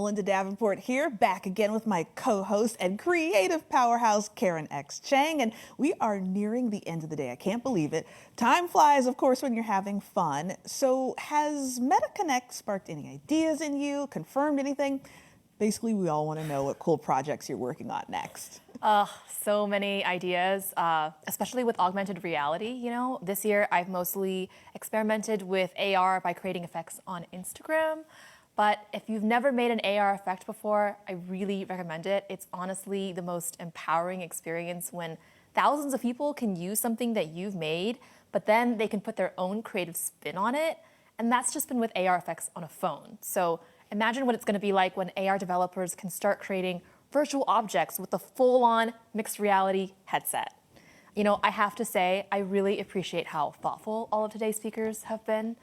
Melinda Davenport here, back again with my co-host and creative powerhouse, Karen X. Chang, and we are nearing the end of the day. I can't believe it. Time flies, of course, when you're having fun. So has MetaConnect sparked any ideas in you, confirmed anything? Basically, we all want to know what cool projects you're working on next. So many ideas, especially with augmented reality. You know, this year I've mostly experimented with AR by creating effects on Instagram. But if you've never made an AR effect before, I really recommend it. It's honestly the most empowering experience when thousands of people can use something that you've made, but then they can put their own creative spin on it. And that's just been with AR effects on a phone. So imagine what it's going to be like when AR developers can start creating virtual objects with a full-on mixed reality headset. You know, I have to say, I really appreciate how thoughtful all of today's speakers have been.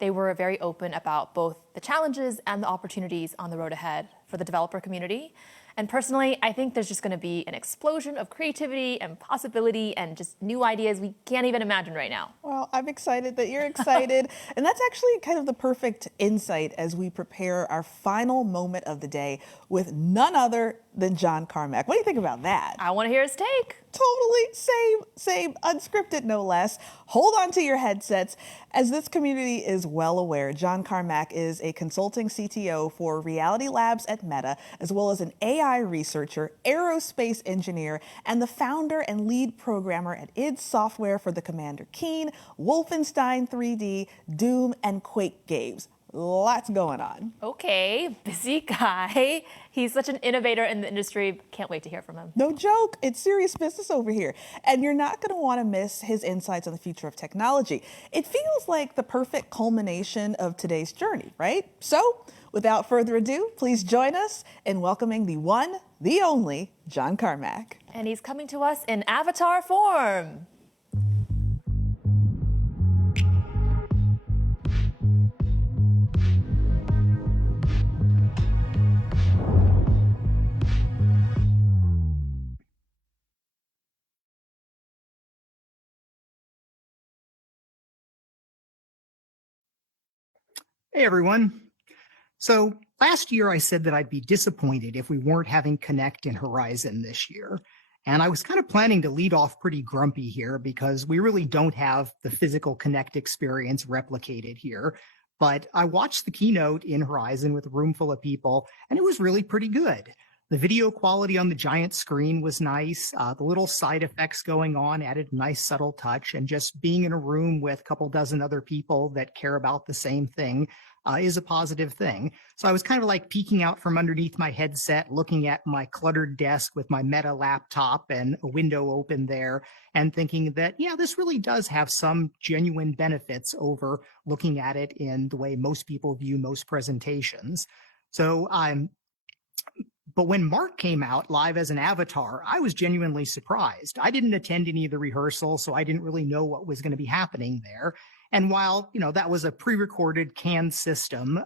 They were very open about both the challenges and the opportunities on the road ahead for the developer community. And personally, I think there's just going to be an explosion of creativity and possibility and just new ideas we can't even imagine right now. Well, I'm excited that you're excited. And that's actually kind of the perfect insight as we prepare our final moment of the day with none other than John Carmack. What do you think about that? I want to hear his take. Totally, same, unscripted no less. Hold on to your headsets. As this community is well aware, John Carmack is a consulting CTO for Reality Labs at Meta, as well as an AI researcher, aerospace engineer, and the founder and lead programmer at id Software for the Commander Keen, Wolfenstein 3D, Doom, and Quake games. Lots going on. Okay, busy guy. He's such an innovator in the industry. Can't wait to hear from him. No joke. It's serious business over here. And you're not going to want to miss his insights on the future of technology. It feels like the perfect culmination of today's journey, right? So, without further ado, please join us in welcoming the one, the only, John Carmack. And he's coming to us in avatar form. Hey, everyone. So last year I said that I'd be disappointed if we weren't having Connect in Horizon this year. And I was kind of planning to lead off pretty grumpy here because we really don't have the physical Connect experience replicated here. But I watched the keynote in Horizon with a room full of people, and it was really pretty good. The video quality on the giant screen was nice. The little side effects going on added a nice subtle touch, and just being in a room with a couple dozen other people that care about the same thing is a positive thing. So I was kind of like peeking out from underneath my headset, looking at my cluttered desk with my Meta laptop and a window open there, and thinking that, yeah, this really does have some genuine benefits over looking at it in the way most people view most presentations. So but when Mark came out live as an avatar, I was genuinely surprised. I didn't attend any of the rehearsals, so I didn't really know what was going to be happening there. And while, you know, that was a pre-recorded canned system,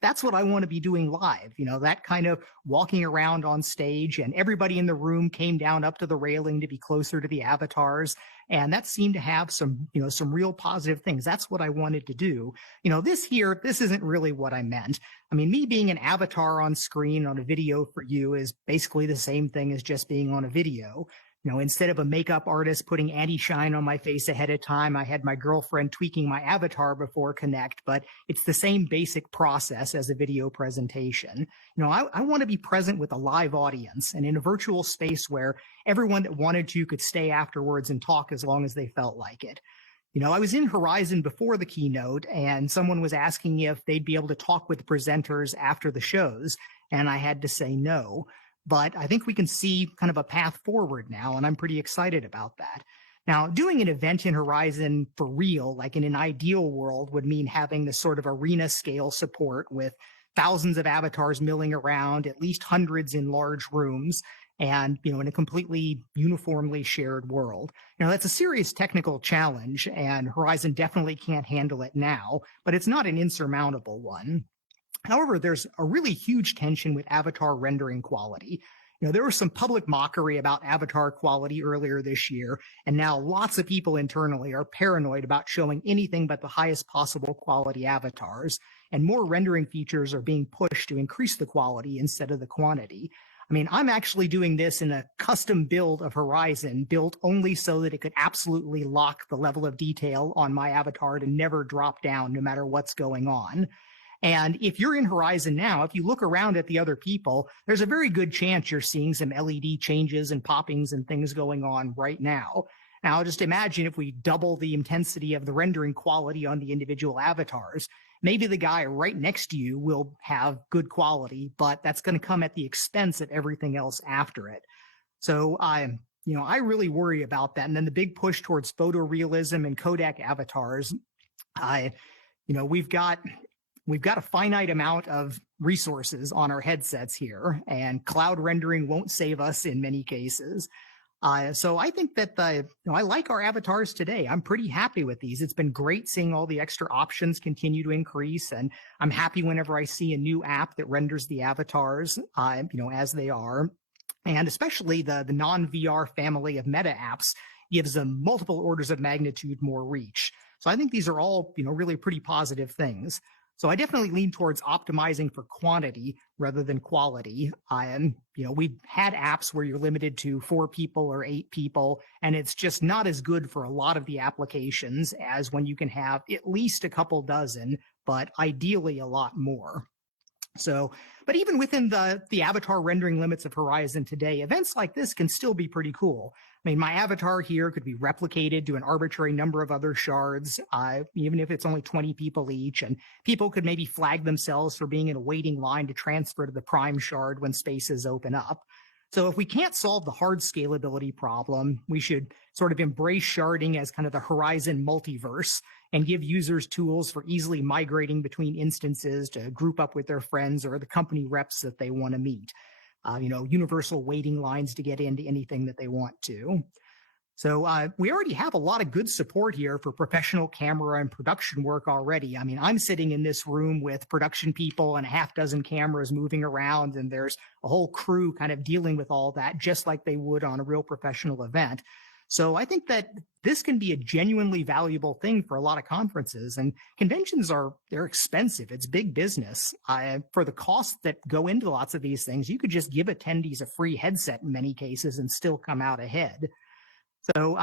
that's what I want to be doing live. You know, that kind of walking around on stage, and everybody in the room came down up to the railing to be closer to the avatars. And that seemed to have some, you know, some real positive things. That's what I wanted to do. You know, this isn't really what I meant. I mean, me being an avatar on screen on a video for you is basically the same thing as just being on a video. You know, instead of a makeup artist putting anti-shine on my face ahead of time, I had my girlfriend tweaking my avatar before Connect, but it's the same basic process as a video presentation. You know, I want to be present with a live audience and in a virtual space where everyone that wanted to could stay afterwards and talk as long as they felt like it. You know, I was in Horizon before the keynote, and someone was asking if they'd be able to talk with the presenters after the shows, and I had to say no. But I think we can see kind of a path forward now, and I'm pretty excited about that. Now, doing an event in Horizon for real, like in an ideal world, would mean having this sort of arena scale support with thousands of avatars milling around, at least hundreds in large rooms, and, you know, in a completely uniformly shared world. You know, that's a serious technical challenge, and Horizon definitely can't handle it now, but it's not an insurmountable one. However, there's a really huge tension with avatar rendering quality. You know, there was some public mockery about avatar quality earlier this year, and now lots of people internally are paranoid about showing anything but the highest possible quality avatars. and more rendering features are being pushed to increase the quality instead of the quantity. I mean, I'm actually doing this in a custom build of Horizon, built only so that it could absolutely lock the level of detail on my avatar to never drop down no matter what's going on. And if you're in Horizon now, if you look around at the other people, there's a very good chance you're seeing some LED changes and poppings and things going on right now. Now, just imagine if we double the intensity of the rendering quality on the individual avatars. Maybe the guy right next to you will have good quality, but that's going to come at the expense of everything else after it. So I really worry about that. And then the big push towards photorealism and codec avatars. We've got a finite amount of resources on our headsets here, and cloud rendering won't save us in many cases. So I think that I like our avatars today. I'm pretty happy with these. It's been great seeing all the extra options continue to increase, and I'm happy whenever I see a new app that renders the avatars, as they are. And especially the non-VR family of meta apps gives them multiple orders of magnitude more reach. So I think these are all, really pretty positive things. So I definitely lean towards optimizing for quantity rather than quality. We've had apps where you're limited to 4 people or 8 people, and it's just not as good for a lot of the applications as when you can have at least a couple dozen, but ideally a lot more. So, but even within the avatar rendering limits of Horizon today, events like this can still be pretty cool. I mean, my avatar here could be replicated to an arbitrary number of other shards, even if it's only 20 people each, and people could maybe flag themselves for being in a waiting line to transfer to the prime shard when spaces open up. So if we can't solve the hard scalability problem, we should sort of embrace sharding as kind of the Horizon multiverse and give users tools for easily migrating between instances to group up with their friends or the company reps that they want to meet. Universal waiting lines to get into anything that they want to. So we already have a lot of good support here for professional camera and production work already. I mean, I'm sitting in this room with production people and a half dozen cameras moving around, and there's a whole crew kind of dealing with all that, just like they would on a real professional event. So I think that this can be a genuinely valuable thing for a lot of conferences, and conventions they're expensive. It's big business. For the costs that go into lots of these things, you could just give attendees a free headset in many cases and still come out ahead. So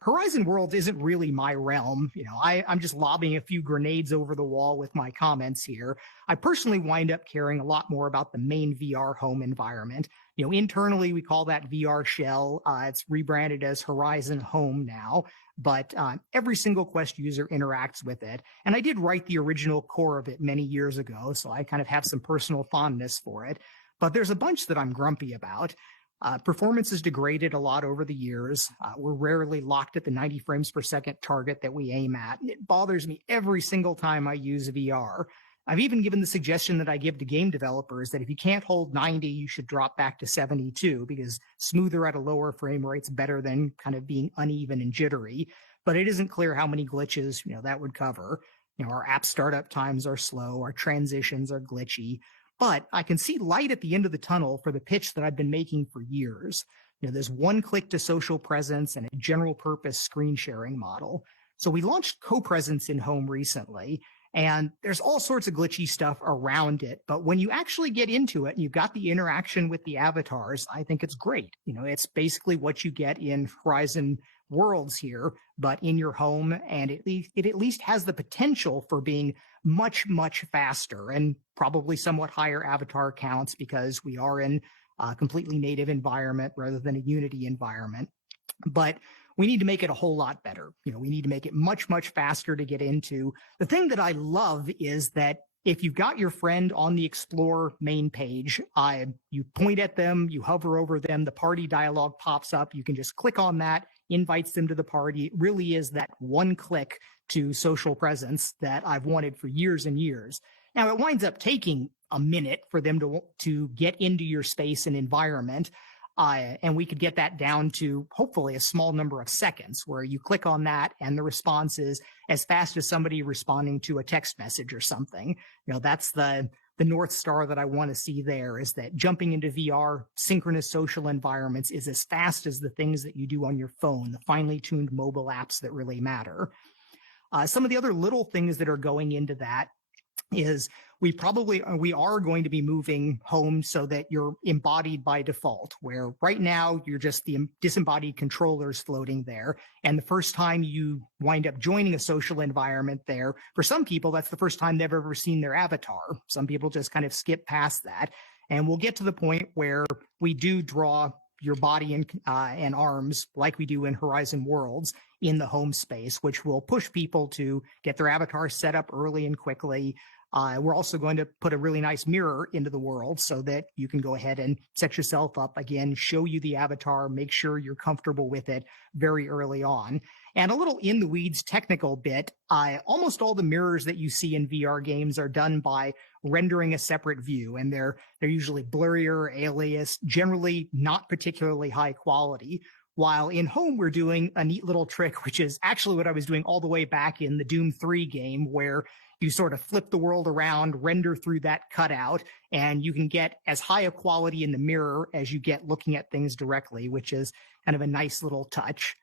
Horizon Worlds isn't really my realm. I'm just lobbing a few grenades over the wall with my comments here. I personally wind up caring a lot more about the main VR home environment. Internally, we call that VR Shell. It's rebranded as Horizon Home now, but every single Quest user interacts with it. And I did write the original core of it many years ago, so I kind of have some personal fondness for it. But there's a bunch that I'm grumpy about. Performance has degraded a lot over the years. We're rarely locked at the 90 frames per second target that we aim at. It bothers me every single time I use VR. I've even given the suggestion that I give to game developers that if you can't hold 90, you should drop back to 72, because smoother at a lower frame rate's better than kind of being uneven and jittery. But it isn't clear how many glitches, that would cover. Our app startup times are slow, our transitions are glitchy. But I can see light at the end of the tunnel for the pitch that I've been making for years. There's one click to social presence and a general purpose screen sharing model. So we launched co-presence in Home recently, and there's all sorts of glitchy stuff around it. But when you actually get into it and you've got the interaction with the avatars, I think it's great. It's basically what you get in Horizon Worlds here, but in your home, and it at least has the potential for being much, much faster and probably somewhat higher avatar counts, because we are in a completely native environment rather than a Unity environment. But we need to make it a whole lot better. We need to make it much, much faster to get into. The thing that I love is that if you've got your friend on the Explore main page, you point at them, you hover over them, the party dialog pops up. You can just click on that, invites them to the party. It really is that one click to social presence that I've wanted for years and years. Now, it winds up taking a minute for them to get into your space and environment. And we could get that down to hopefully a small number of seconds, where you click on that and the response is as fast as somebody responding to a text message or something. That's the North Star that I want to see there, is that jumping into VR synchronous social environments is as fast as the things that you do on your phone, the finely tuned mobile apps that really matter. Some of the other little things that are going into that is we are going to be moving home so that you're embodied by default, where right now you're just the disembodied controllers floating there. And the first time you wind up joining a social environment there, for some people, that's the first time they've ever seen their avatar. Some people just kind of skip past that. And we'll get to the point where we do draw your body and arms like we do in Horizon Worlds in the home space, which will push people to get their avatar set up early and quickly. We're also going to put a really nice mirror into the world so that you can go ahead and set yourself up again, show you the avatar, make sure you're comfortable with it very early on. And a little in the weeds technical bit, almost all the mirrors that you see in VR games are done by rendering a separate view, and they're usually blurrier, aliased, generally not particularly high quality. While in home, we're doing a neat little trick, which is actually what I was doing all the way back in the Doom 3 game, where you sort of flip the world around, render through that cutout, and you can get as high a quality in the mirror as you get looking at things directly, which is kind of a nice little touch.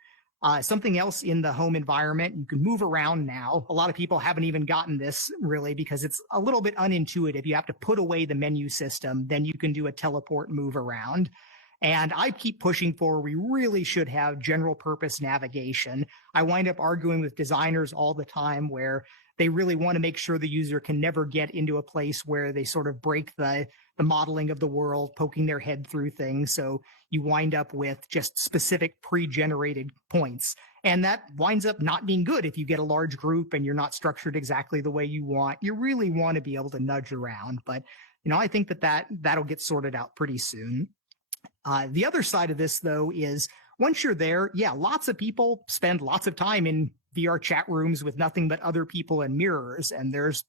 Something else in the home environment, you can move around now. A lot of people haven't even gotten this really because it's a little bit unintuitive. You have to put away the menu system, then you can do a teleport move around. And I keep pushing for, we really should have general purpose navigation. I wind up arguing with designers all the time where they really want to make sure the user can never get into a place where they sort of break the modeling of the world, poking their head through things. So you wind up with just specific pre-generated points. And that winds up not being good if you get a large group and you're not structured exactly the way you want. You really want to be able to nudge around. But, I think that'll get sorted out pretty soon. The other side of this, though, is once you're there, lots of people spend lots of time in VR chat rooms with nothing but other people and mirrors, and there's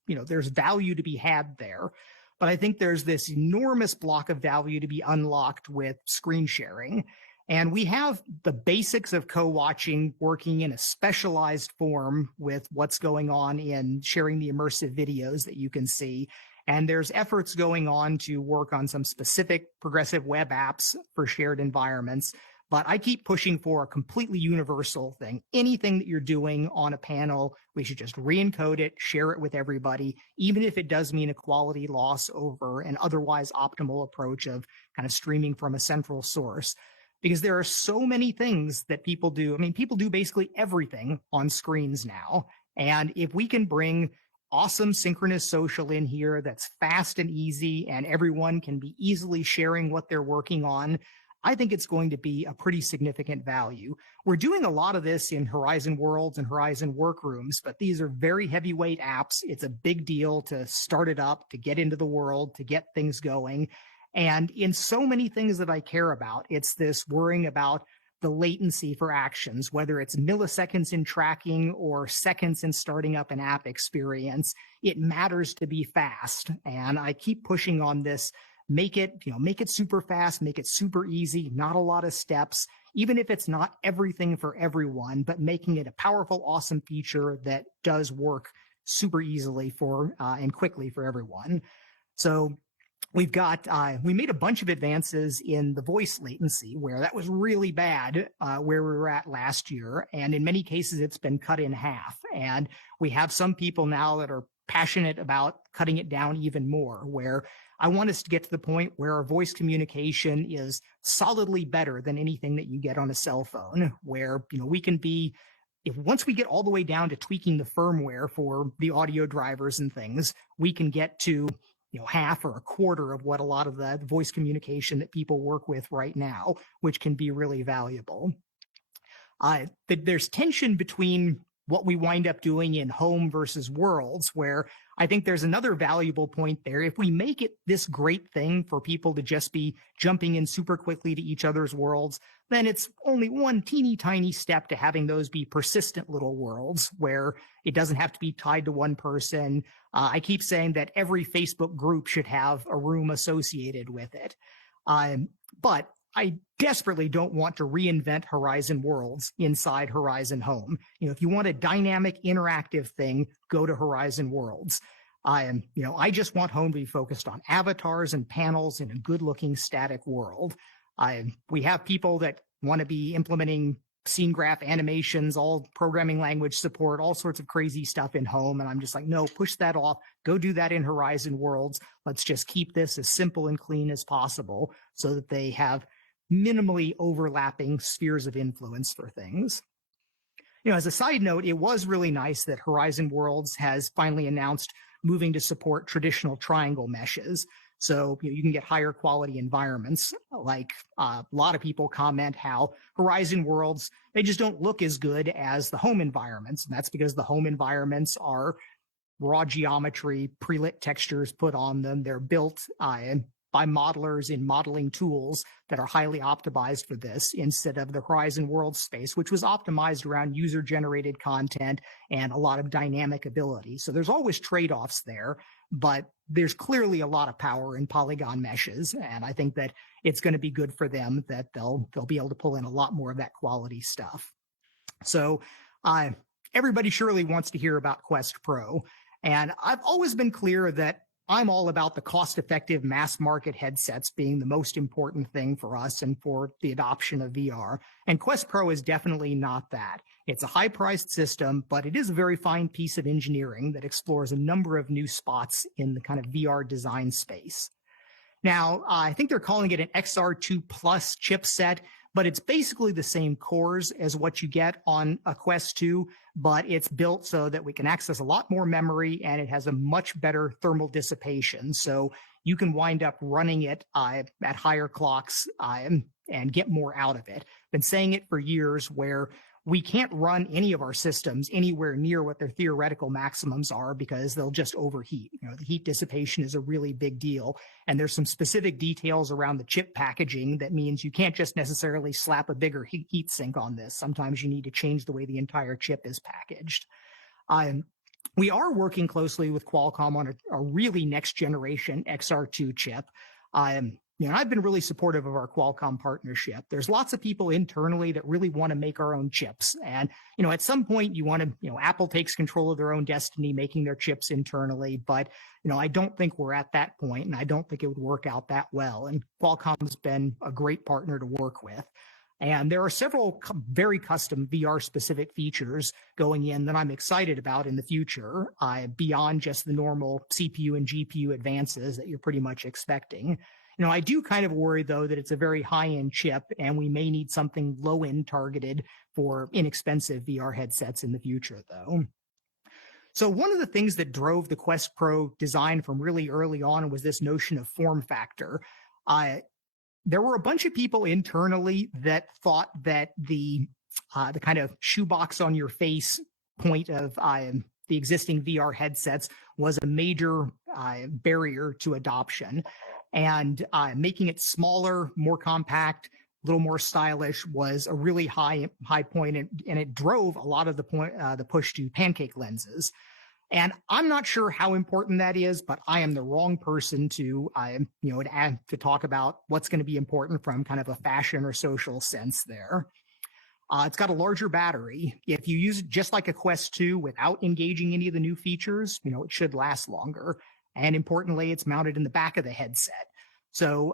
value to be had there. But I think there's this enormous block of value to be unlocked with screen sharing. And we have the basics of co-watching working in a specialized form with what's going on in sharing the immersive videos that you can see. And there's efforts going on to work on some specific progressive web apps for shared environments. But I keep pushing for a completely universal thing. Anything that you're doing on a panel, we should just re-encode it, share it with everybody, even if it does mean a quality loss over an otherwise optimal approach of kind of streaming from a central source. Because there are so many things that people do. I mean, people do basically everything on screens now. And if we can bring awesome synchronous social in here that's fast and easy and everyone can be easily sharing what they're working on, I think it's going to be a pretty significant value. We're doing a lot of this in Horizon Worlds and Horizon Workrooms, but these are very heavyweight apps. It's a big deal to start it up, to get into the world, to get things going. And in so many things that I care about, it's this worrying about the latency for actions, whether it's milliseconds in tracking or seconds in starting up an app experience. It matters to be fast. And I keep pushing on this. Make it super fast, make it super easy, not a lot of steps, even if it's not everything for everyone, but making it a powerful, awesome feature that does work super easily for and quickly for everyone. So we made a bunch of advances in the voice latency where that was really bad where we were at last year. And in many cases, it's been cut in half. And we have some people now that are passionate about cutting it down even more, where I want us to get to the point where our voice communication is solidly better than anything that you get on a cell phone, where, we can be, once we get all the way down to tweaking the firmware for the audio drivers and things, we can get to, half or a quarter of what a lot of the voice communication that people work with right now, which can be really valuable. There's tension between what we wind up doing in home versus worlds, where I think there's another valuable point there. If we make it this great thing for people to just be jumping in super quickly to each other's worlds, then it's only one teeny tiny step to having those be persistent little worlds where it doesn't have to be tied to one person. I keep saying that every Facebook group should have a room associated with it. But I desperately don't want to reinvent Horizon Worlds inside Horizon Home. If you want a dynamic, interactive thing, go to Horizon Worlds. I just want Home to be focused on avatars and panels in a good-looking static world. We have people that want to be implementing scene graph animations, all programming language support, all sorts of crazy stuff in home. And I'm just like, no, push that off. Go do that in Horizon Worlds. Let's just keep this as simple and clean as possible so that they have minimally overlapping spheres of influence for things. As a side note, it was really nice that Horizon Worlds has finally announced moving to support traditional triangle meshes. So you can get higher quality environments. Like a lot of people comment how Horizon Worlds, they just don't look as good as the home environments. And that's because the home environments are raw geometry, pre-lit textures put on them. They're built by modelers in modeling tools that are highly optimized for this, instead of the Horizon World space, which was optimized around user-generated content and a lot of dynamic ability. So there's always trade-offs there, but there's clearly a lot of power in polygon meshes, and I think that it's going to be good for them that they'll be able to pull in a lot more of that quality stuff. So everybody surely wants to hear about Quest Pro, and I've always been clear that I'm all about the cost-effective mass market headsets being the most important thing for us and for the adoption of VR. And Quest Pro is definitely not that. It's a high-priced system, but it is a very fine piece of engineering that explores a number of new spots in the kind of VR design space. Now, I think they're calling it an XR2 Plus chipset, but it's basically the same cores as what you get on a Quest 2, but it's built so that we can access a lot more memory, and it has a much better thermal dissipation. So you can wind up running it at higher clocks and get more out of it. Been saying it for years, where we can't run any of our systems anywhere near what their theoretical maximums are because they'll just overheat. The heat dissipation is a really big deal. And there's some specific details around the chip packaging that means you can't just necessarily slap a bigger heat sink on this. Sometimes you need to change the way the entire chip is packaged. We are working closely with Qualcomm on a really next generation XR2 chip. I've been really supportive of our Qualcomm partnership. There's lots of people internally that really want to make our own chips. And, at some point you want to, Apple takes control of their own destiny, making their chips internally. But, I don't think we're at that point, and I don't think it would work out that well. And Qualcomm's been a great partner to work with. And there are several very custom VR specific features going in that I'm excited about in the future, beyond just the normal CPU and GPU advances that you're pretty much expecting. I do kind of worry, though, that it's a very high-end chip, and we may need something low-end targeted for inexpensive VR headsets in the future, though. So one of the things that drove the Quest Pro design from really early on was this notion of form factor. There were a bunch of people internally that thought that the kind of shoebox on your face point of the existing VR headsets was a major barrier to adoption. And making it smaller, more compact, a little more stylish was a really high point, and it drove a lot of the push to pancake lenses. And I'm not sure how important that is, but I am the wrong person to talk about what's going to be important from kind of a fashion or social sense there. It's got a larger battery. If you use it just like a Quest 2 without engaging any of the new features, it should last longer. And importantly, it's mounted in the back of the headset. So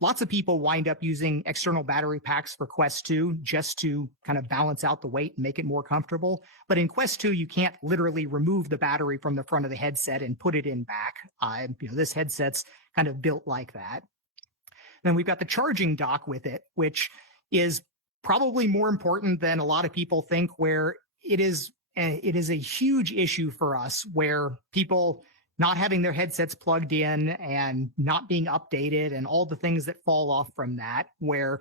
lots of people wind up using external battery packs for Quest 2 just to kind of balance out the weight and make it more comfortable. But in Quest 2, you can't literally remove the battery from the front of the headset and put it in back. This headset's kind of built like that. Then we've got the charging dock with it, which is probably more important than a lot of people think, where it is a huge issue for us, where people not having their headsets plugged in and not being updated and all the things that fall off from that, where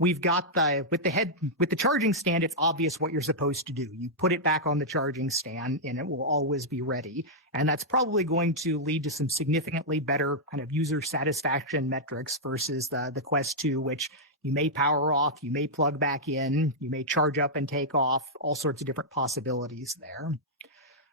we've got with the charging stand, it's obvious what you're supposed to do. You put it back on the charging stand and it will always be ready. And that's probably going to lead to some significantly better kind of user satisfaction metrics versus the Quest 2, which you may power off, you may plug back in, you may charge up and take off, all sorts of different possibilities there.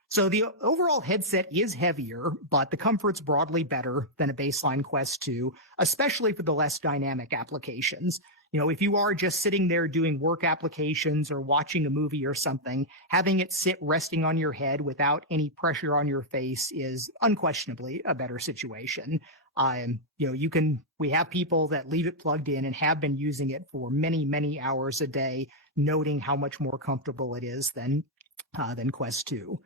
So the overall headset is heavier, but the comfort's broadly better than a baseline Quest 2, especially for the less dynamic applications. If you are just sitting there doing work applications or watching a movie or something, having it sit resting on your head without any pressure on your face is unquestionably a better situation. We have people that leave it plugged in and have been using it for many, many hours a day, noting how much more comfortable it is than Quest 2.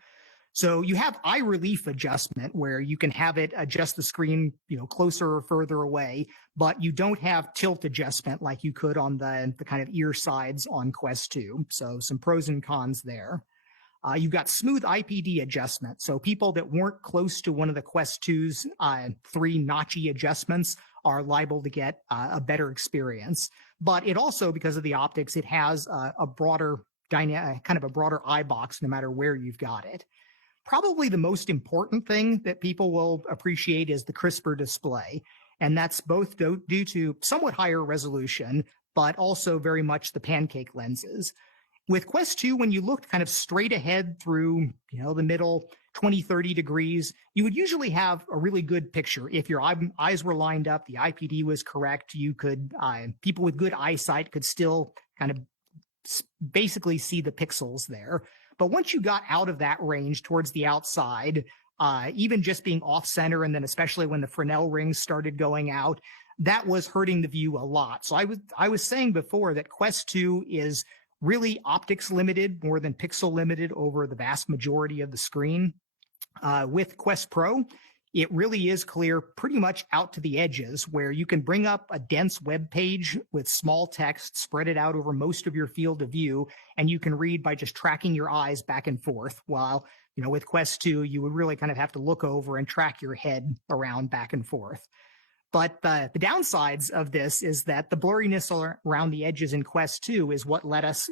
So you have eye relief adjustment where you can have it adjust the screen, closer or further away, but you don't have tilt adjustment like you could on the kind of ear sides on Quest 2. So some pros and cons there. You've got smooth IPD adjustment. So people that weren't close to one of the Quest 2's 3 notchy adjustments are liable to get a better experience. But it also, because of the optics, it has a broader kind of a broader eye box no matter where you've got it. Probably the most important thing that people will appreciate is the crisper display. And that's both due to somewhat higher resolution, but also very much the pancake lenses. With Quest 2, when you looked kind of straight ahead through, the middle 20, 30 degrees, you would usually have a really good picture. If your eyes were lined up, the IPD was correct, you could, people with good eyesight could still kind of basically see the pixels there. But once you got out of that range towards the outside, even just being off center, and then especially when the Fresnel rings started going out, that was hurting the view a lot. So I was saying before that Quest 2 is really optics limited more than pixel limited over the vast majority of the screen. With Quest Pro, it really is clear pretty much out to the edges, where you can bring up a dense web page with small text, spread it out over most of your field of view, and you can read by just tracking your eyes back and forth. While, with Quest 2, you would really kind of have to look over and track your head around back and forth. But the downsides of this is that the blurriness around the edges in Quest 2 is what let us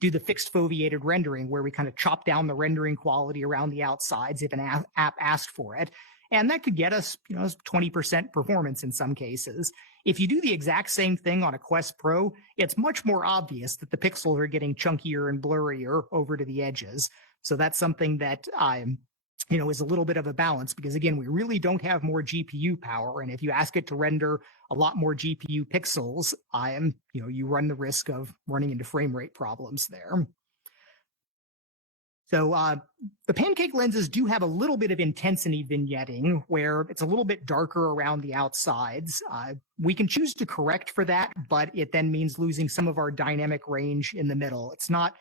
do the fixed foveated rendering, where we kind of chop down the rendering quality around the outsides if an app asked for it. And that could get us, 20% performance in some cases. If you do the exact same thing on a Quest Pro, it's much more obvious that the pixels are getting chunkier and blurrier over to the edges. So that's something that is a little bit of a balance, because again, we really don't have more GPU power. And if you ask it to render a lot more GPU pixels, you run the risk of running into frame rate problems there. So the pancake lenses do have a little bit of intensity vignetting, where it's a little bit darker around the outsides. We can choose to correct for that, but it then means losing some of our dynamic range in the middle. It's not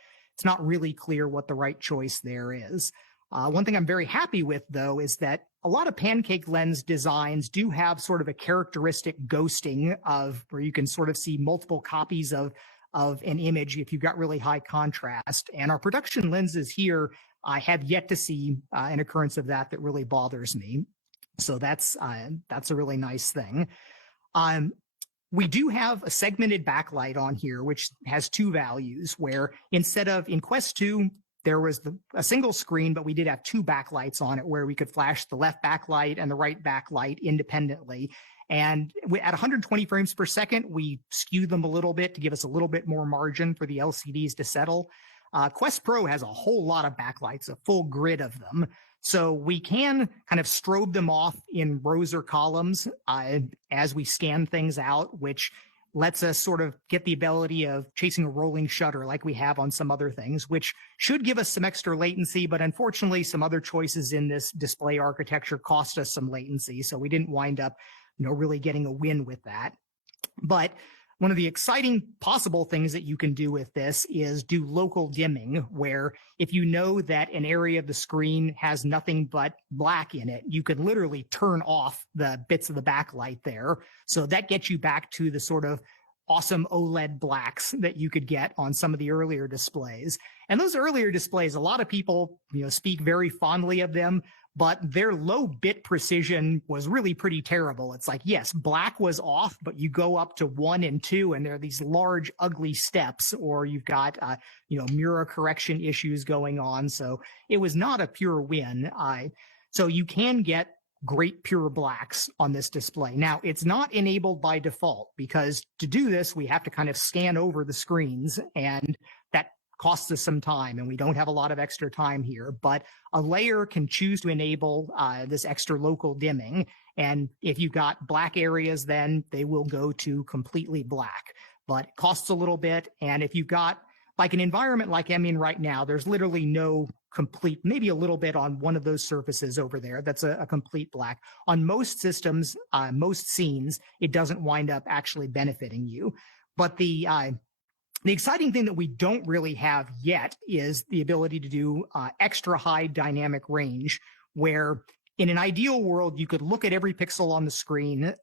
really clear what the right choice there is. One thing I'm very happy with, though, is that a lot of pancake lens designs do have sort of a characteristic ghosting of where you can sort of see multiple copies of an image if you've got really high contrast. And our production lenses here, I have yet to see an occurrence of that really bothers me. So that's a really nice thing. We do have a segmented backlight on here, which has 2 values, where instead of in Quest 2, there was a single screen, but we did have 2 backlights on it, where we could flash the left backlight and the right backlight independently. And at 120 frames per second, we skew them a little bit to give us a little bit more margin for the LCDs to settle. Quest Pro has a whole lot of backlights, a full grid of them. So we can kind of strobe them off in rows or columns as we scan things out, which lets us sort of get the ability of chasing a rolling shutter like we have on some other things, which should give us some extra latency. But unfortunately, some other choices in this display architecture cost us some latency. So we didn't wind up, really getting a win with that. But one of the exciting possible things that you can do with this is do local dimming, where if you know that an area of the screen has nothing but black in it, you could literally turn off the bits of the backlight there. So that gets you back to the sort of awesome OLED blacks that you could get on some of the earlier displays. And those earlier displays, a lot of people, speak very fondly of them, but their low bit precision was really pretty terrible. It's like, yes, black was off, but you go up to 1 and 2, and there are these large, ugly steps, or you've got, mirror correction issues going on. So it was not a pure win. So you can get great pure blacks on this display. Now, it's not enabled by default, because to do this, we have to kind of scan over the screens, and that costs us some time, and we don't have a lot of extra time here. But a layer can choose to enable this extra local dimming. And if you've got black areas, then they will go to completely black. But it costs a little bit. And if you've got like an environment like I'm in right now, there's literally no complete, maybe a little bit on one of those surfaces over there that's a complete black. On most systems, most scenes, it doesn't wind up actually benefiting you. But the The exciting thing that we don't really have yet is the ability to do extra high dynamic range, where in an ideal world, you could look at every pixel on the screen,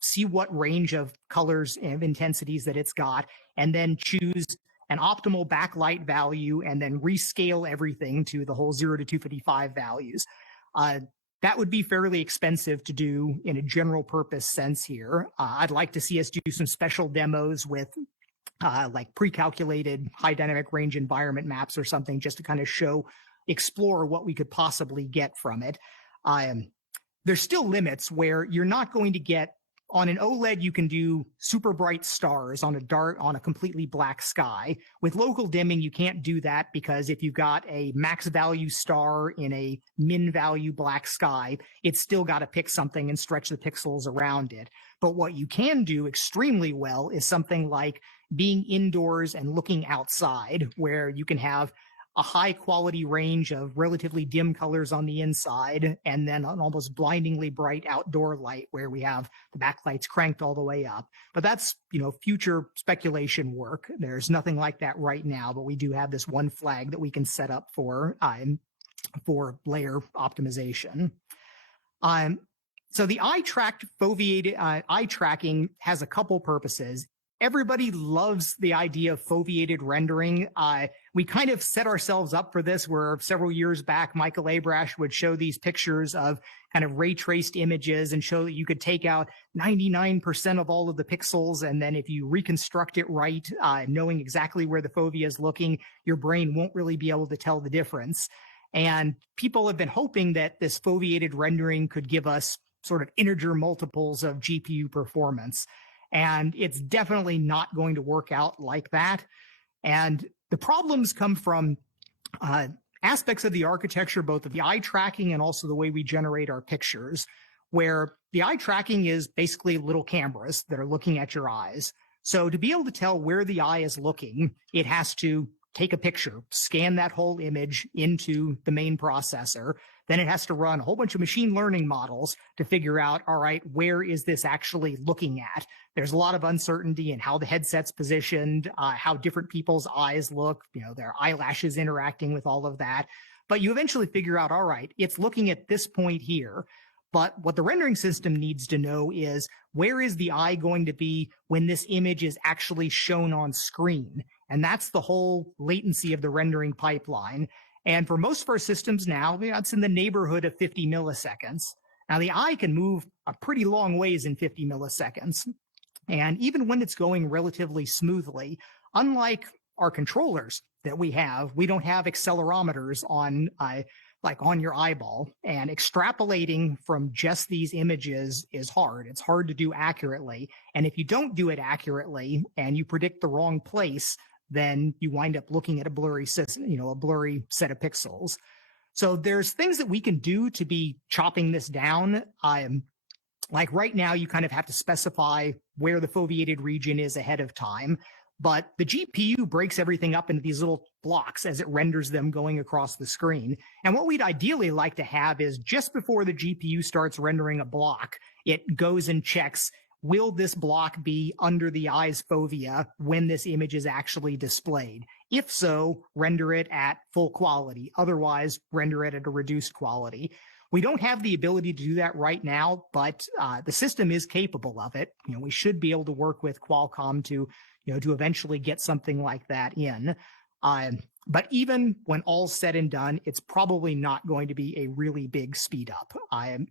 see what range of colors and intensities that it's got, and then choose an optimal backlight value and then rescale everything to the whole 0 to 255 values. That would be fairly expensive to do in a general purpose sense here. I'd like to see us do some special demos with like pre-calculated high dynamic range environment maps or something, just to kind of explore what we could possibly get from it. There's still limits where you're not going to get, on an OLED, you can do super bright stars on a completely black sky. With local dimming, you can't do that, because if you've got a max value star in a min value black sky, it's still got to pick something and stretch the pixels around it. But what you can do extremely well is something like being indoors and looking outside, where you can have a high quality range of relatively dim colors on the inside, and then an almost blindingly bright outdoor light where we have the backlights cranked all the way up. But that's, future speculation work. There's nothing like that right now, but we do have this one flag that we can set up for layer optimization. So the eye tracking has a couple purposes. Everybody loves the idea of foveated rendering. We kind of set ourselves up for this, where several years back, Michael Abrash would show these pictures of kind of ray traced images and show that you could take out 99% of all of the pixels. And then if you reconstruct it right, knowing exactly where the fovea is looking, your brain won't really be able to tell the difference. And people have been hoping that this foveated rendering could give us sort of integer multiples of GPU performance. And it's definitely not going to work out like that. And the problems come from aspects of the architecture, both of the eye tracking and also the way we generate our pictures, where the eye tracking is basically little cameras that are looking at your eyes. So to be able to tell where the eye is looking, it has to take a picture, scan that whole image into the main processor. Then it has to run a whole bunch of machine learning models to figure out, all right, where is this actually looking at? There's a lot of uncertainty in how the headset's positioned, how different people's eyes look, their eyelashes interacting with all of that. But you eventually figure out, all right, it's looking at this point here. But what the rendering system needs to know is, where is the eye going to be when this image is actually shown on screen? And that's the whole latency of the rendering pipeline. And for most of our systems now, it's in the neighborhood of 50 milliseconds. Now, the eye can move a pretty long ways in 50 milliseconds. And even when it's going relatively smoothly, unlike our controllers that we don't have accelerometers on your eyeball. And extrapolating from just these images is hard. It's hard to do accurately. And if you don't do it accurately and you predict the wrong place, then you wind up looking at a blurry system, a blurry set of pixels. So there's things that we can do to be chopping this down. Like right now, you kind of have to specify where the foveated region is ahead of time. But the GPU breaks everything up into these little blocks as it renders them going across the screen. And what we'd ideally like to have is, just before the GPU starts rendering a block, it goes and checks, will this block be under the eye's fovea when this image is actually displayed? If so, render it at full quality. Otherwise, render it at a reduced quality. We don't have the ability to do that right now, but the system is capable of it. We should be able to work with Qualcomm to eventually get something like that in. But even when all's said and done, it's probably not going to be a really big speed up.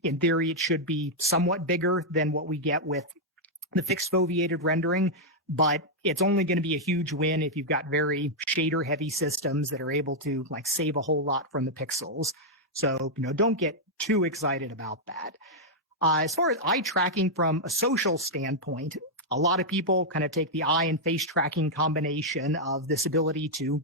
In theory, it should be somewhat bigger than what we get with the fixed foveated rendering, but it's only going to be a huge win if you've got very shader heavy systems that are able to save a whole lot from the pixels. So, don't get too excited about that. As far as eye tracking from a social standpoint, a lot of people kind of take the eye and face tracking combination of this ability to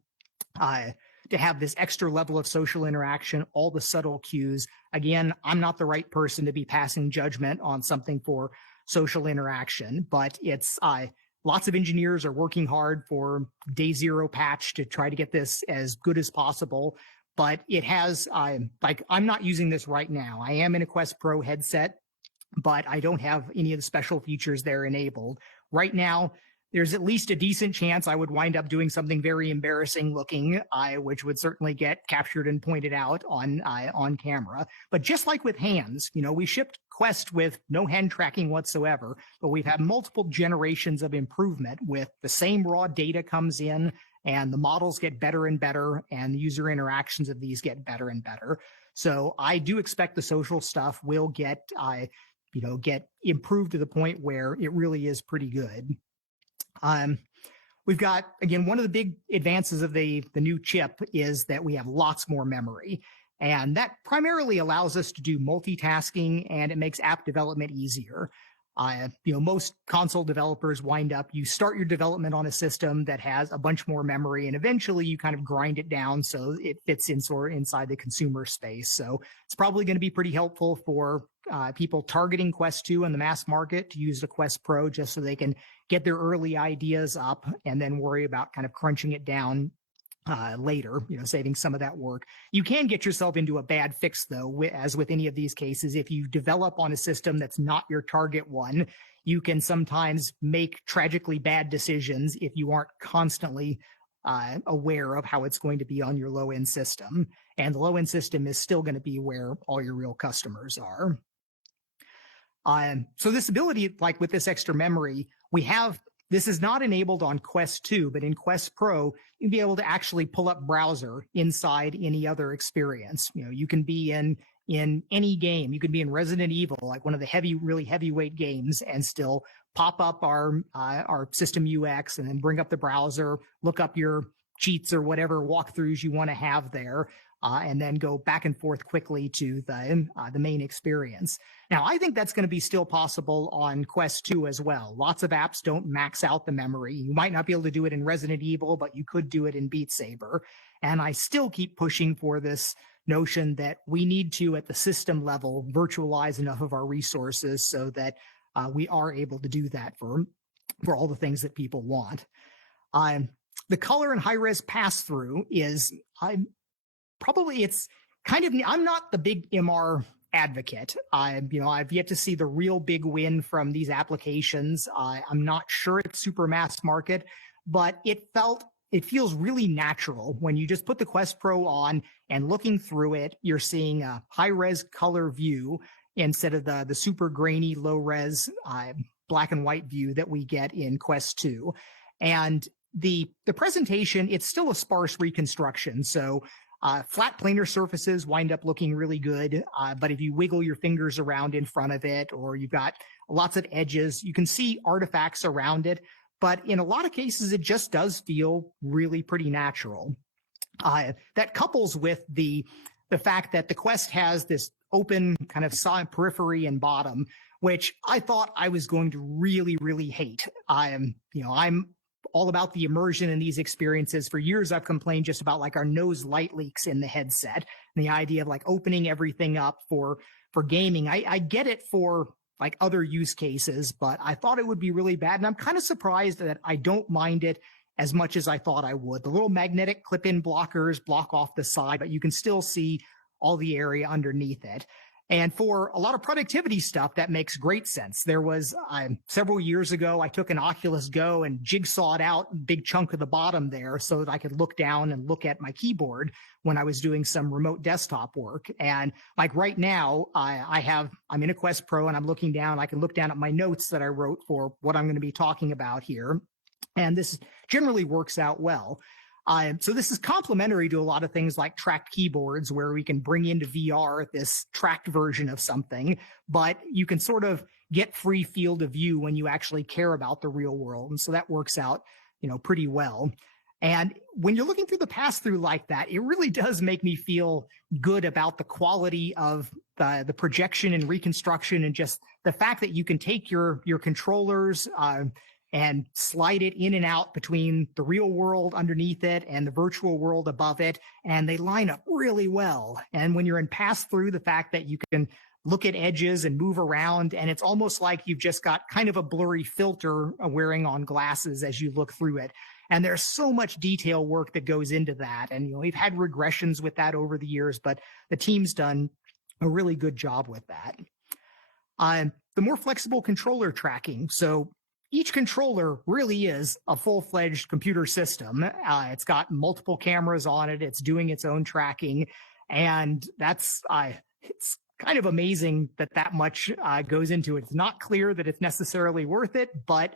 have this extra level of social interaction, all the subtle cues. Again, I'm not the right person to be passing judgment on something for social interaction, but it's lots of engineers are working hard for day zero patch to try to get this as good as possible. But it has, I'm not using this right now. I am in a Quest Pro headset, but I don't have any of the special features there enabled. Right now, there's at least a decent chance I would wind up doing something very embarrassing looking, which would certainly get captured and pointed out on camera. But just like with hands, we shipped Quest with no hand tracking whatsoever, but we've had multiple generations of improvement with the same raw data comes in and the models get better and better and the user interactions of these get better and better. So I do expect the social stuff will get improved to the point where it really is pretty good. We've got, again, one of the big advances of the new chip is that we have lots more memory. And that primarily allows us to do multitasking, and it makes app development easier. Most console developers you start your development on a system that has a bunch more memory, and eventually you kind of grind it down so it fits inside the consumer space. So it's probably going to be pretty helpful for people targeting Quest 2 in the mass market to use the Quest Pro just so they can get their early ideas up and then worry about kind of crunching it down later, saving some of that work. You can get yourself into a bad fix, though, as with any of these cases. If you develop on a system that's not your target one, you can sometimes make tragically bad decisions if you aren't constantly aware of how it's going to be on your low-end system. And the low-end system is still going to be where all your real customers are. So this ability, like with this extra memory, this is not enabled on Quest 2, but in Quest Pro, you'll be able to actually pull up browser inside any other experience. You can be in any game. You can be in Resident Evil, like one of the really heavyweight games, and still pop up our system UX and then bring up the browser, look up your cheats or whatever walkthroughs you want to have there, and then go back and forth quickly to the main experience. Now, I think that's going to be still possible on Quest 2 as well. Lots of apps don't max out the memory. You might not be able to do it in Resident Evil, but you could do it in Beat Saber. And I still keep pushing for this notion that we need to, at the system level, virtualize enough of our resources so that we are able to do that for all the things that people want. The color and high-res pass-through is, I'm not the big MR advocate. I've yet to see the real big win from these applications. I'm not sure it's super mass market, but it feels really natural when you just put the Quest Pro on and looking through it, you're seeing a high-res color view instead of the super grainy, low-res black and white view that we get in Quest 2. And the presentation, it's still a sparse reconstruction. So flat planar surfaces wind up looking really good, but if you wiggle your fingers around in front of it, or you've got lots of edges, you can see artifacts around it. But in a lot of cases, it just does feel really pretty natural. That couples with the fact that the Quest has this open kind of side periphery and bottom, which I thought I was going to really, really hate. I'm all about the immersion in these experiences. For years, I've complained just about like our nose light leaks in the headset and the idea of like opening everything up for gaming. I get it for like other use cases, but I thought it would be really bad. And I'm kind of surprised that I don't mind it as much as I thought I would. The little magnetic clip-in blockers block off the side, but you can still see all the area underneath it. And for a lot of productivity stuff, that makes great sense. There was several years ago, I took an Oculus Go and jigsawed out a big chunk of the bottom there so that I could look down and look at my keyboard when I was doing some remote desktop work. And like right now, I'm in a Quest Pro and I'm looking down. I can look down at my notes that I wrote for what I'm going to be talking about here. And this generally works out well. So this is complementary to a lot of things like tracked keyboards, where we can bring into VR this tracked version of something, but you can sort of get free field of view when you actually care about the real world. And so that works out, pretty well. And when you're looking through the pass-through like that, it really does make me feel good about the quality of the projection and reconstruction, and just the fact that you can take your controllers, and slide it in and out between the real world underneath it and the virtual world above it, and they line up really well. And when you're in pass-through, the fact that you can look at edges and move around, and it's almost like you've just got kind of a blurry filter wearing on glasses as you look through it. And there's so much detail work that goes into that. And we've had regressions with that over the years, but the team's done a really good job with that. The more flexible controller tracking. So each controller really is a full-fledged computer system. It's got multiple cameras on it. It's doing its own tracking. And it's kind of amazing that that much goes into it. It's not clear that it's necessarily worth it, but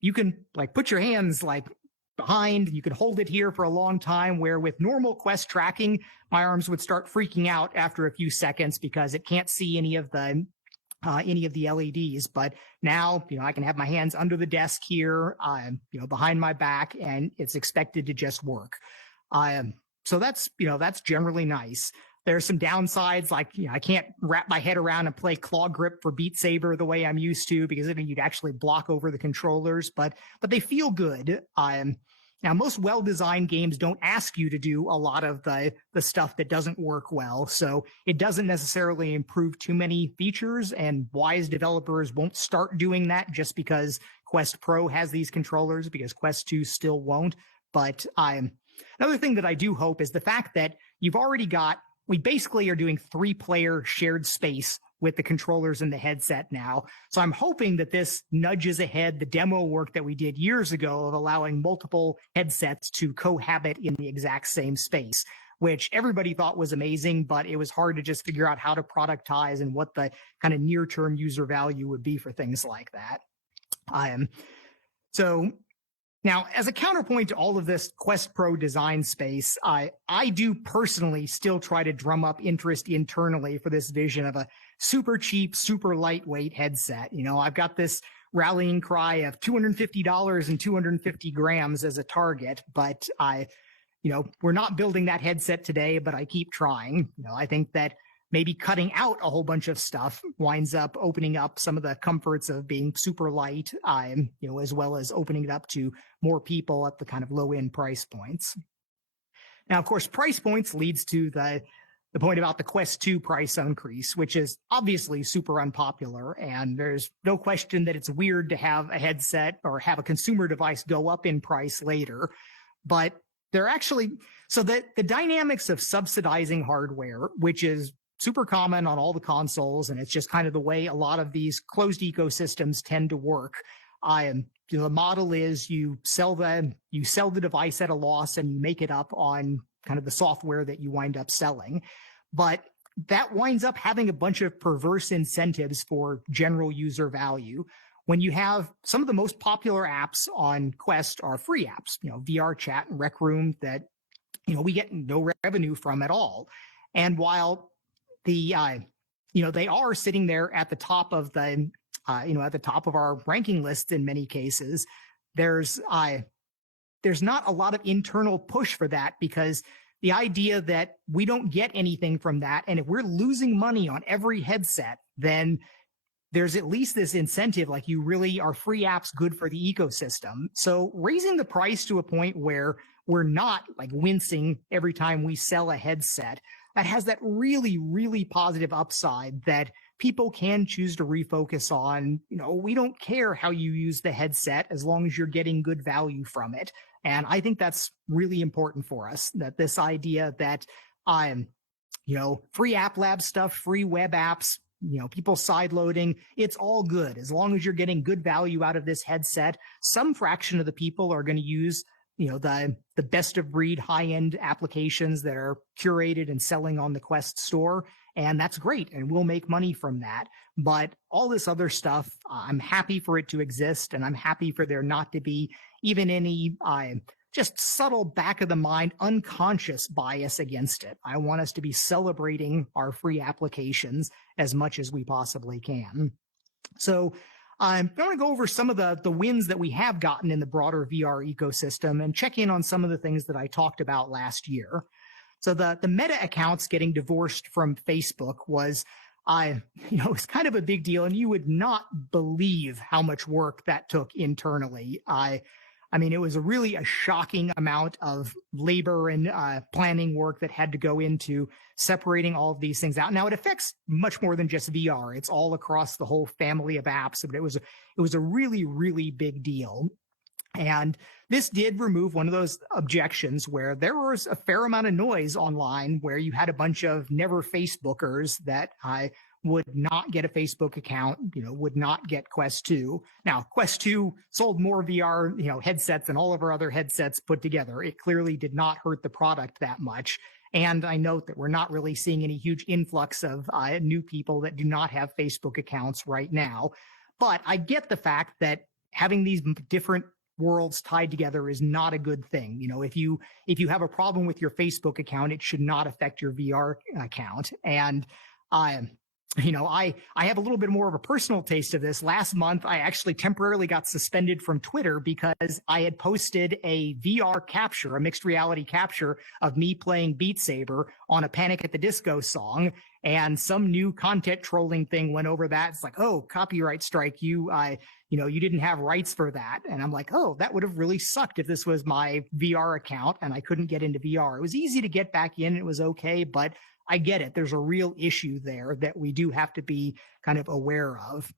you can like put your hands like behind, you can hold it here for a long time, where with normal Quest tracking, my arms would start freaking out after a few seconds because it can't see any of the LEDs. But now, I can have my hands under the desk here, behind my back, and it's expected to just work. So that's generally nice. There's some downsides, like, I can't wrap my head around and play claw grip for Beat Saber the way I'm used to, because then you'd actually block over the controllers, but they feel good. Now, most well-designed games don't ask you to do a lot of the stuff that doesn't work well, so it doesn't necessarily improve too many features, and wise developers won't start doing that just because Quest Pro has these controllers, because Quest 2 still won't. But another thing that I do hope is the fact that we basically are doing 3-player shared space with the controllers and the headset now. So I'm hoping that this nudges ahead the demo work that we did years ago of allowing multiple headsets to cohabit in the exact same space, which everybody thought was amazing, but it was hard to just figure out how to productize and what the kind of near-term user value would be for things like that. So now, as a counterpoint to all of this Quest Pro design space, I do personally still try to drum up interest internally for this vision of a super cheap, super lightweight headset. I've got this rallying cry of $250 and 250 grams as a target, but we're not building that headset today, but I keep trying. I think that maybe cutting out a whole bunch of stuff winds up opening up some of the comforts of being super light, as well as opening it up to more people at the kind of low-end price points. Now, of course, price points leads to the point about the Quest 2 price increase, which is obviously super unpopular. And there's no question that it's weird to have a headset or have a consumer device go up in price later. But the dynamics of subsidizing hardware, which is super common on all the consoles, and it's just kind of the way a lot of these closed ecosystems tend to work. The model is you sell the device at a loss and you make it up on kind of the software that you wind up selling. But that winds up having a bunch of perverse incentives for general user value. When you have some of the most popular apps on Quest are free apps, VR chat and Rec Room that, we get no revenue from at all. And while they are sitting there at the top of at the top of our ranking list in many cases, there's not a lot of internal push for that, because the idea that we don't get anything from that, and if we're losing money on every headset, then there's at least this incentive, like you really are free apps good for the ecosystem. So raising the price to a point where we're not like wincing every time we sell a headset, that has that really, really positive upside that people can choose to refocus on. We don't care how you use the headset as long as you're getting good value from it. And I think that's really important for us, that this idea that, free App Lab stuff, free web apps, people sideloading, it's all good. As long as you're getting good value out of this headset, some fraction of the people are going to use the best of breed high-end applications that are curated and selling on the Quest store. And that's great. And we'll make money from that. But all this other stuff, I'm happy for it to exist. And I'm happy for there not to be even any just subtle back of the mind, unconscious bias against it. I want us to be celebrating our free applications as much as we possibly can. So I'm going to go over some of the wins that we have gotten in the broader VR ecosystem and check in on some of the things that I talked about last year. So the Meta accounts getting divorced from Facebook was, it's kind of a big deal, and you would not believe how much work that took internally. It was really a shocking amount of labor and planning work that had to go into separating all of these things out. Now, it affects much more than just VR. It's all across the whole family of apps, but it was a really, really big deal. And this did remove one of those objections where there was a fair amount of noise online where you had a bunch of never Facebookers that would not get a Facebook account, would not get Quest 2. Now, Quest 2 sold more VR, headsets than all of our other headsets put together. It clearly did not hurt the product that much. And I note that we're not really seeing any huge influx of new people that do not have Facebook accounts right now. But I get the fact that having these different worlds tied together is not a good thing. If you have a problem with your Facebook account, it should not affect your VR account. And I have a little bit more of a personal taste of this. Last month, I actually temporarily got suspended from Twitter because I had posted a VR capture, a mixed reality capture of me playing Beat Saber on a Panic at the Disco song. And some new content trolling thing went over that. It's like, oh, copyright strike. You didn't have rights for that. And I'm like, oh, that would have really sucked if this was my VR account and I couldn't get into VR. It was easy to get back in. It was okay, but I get it. There's a real issue there that we do have to be kind of aware of.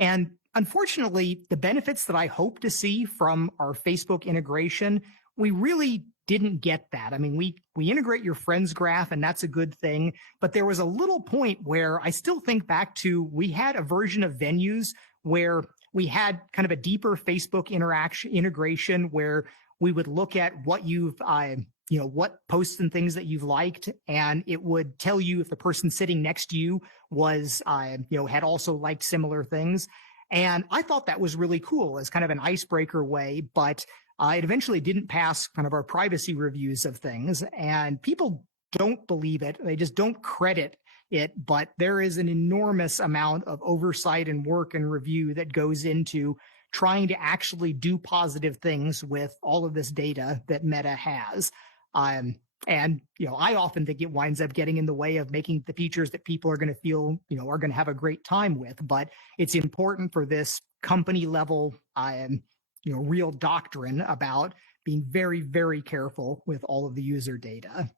And unfortunately, the benefits that I hope to see from our Facebook integration, we really didn't get that. I mean, we integrate your friends graph, and that's a good thing. But there was a little point where I still think back to, we had a version of Venues where we had kind of a deeper Facebook integration where we would look at what you've what posts and things that you've liked, and it would tell you if the person sitting next to you was, had also liked similar things. And I thought that was really cool as kind of an icebreaker way, but it eventually didn't pass kind of our privacy reviews of things, and people don't believe it. They just don't credit it, but there is an enormous amount of oversight and work and review that goes into trying to actually do positive things with all of this data that Meta has. And, I often think it winds up getting in the way of making the features that people are going to feel, are going to have a great time with. But it's important for this company level, real doctrine about being very, very careful with all of the user data.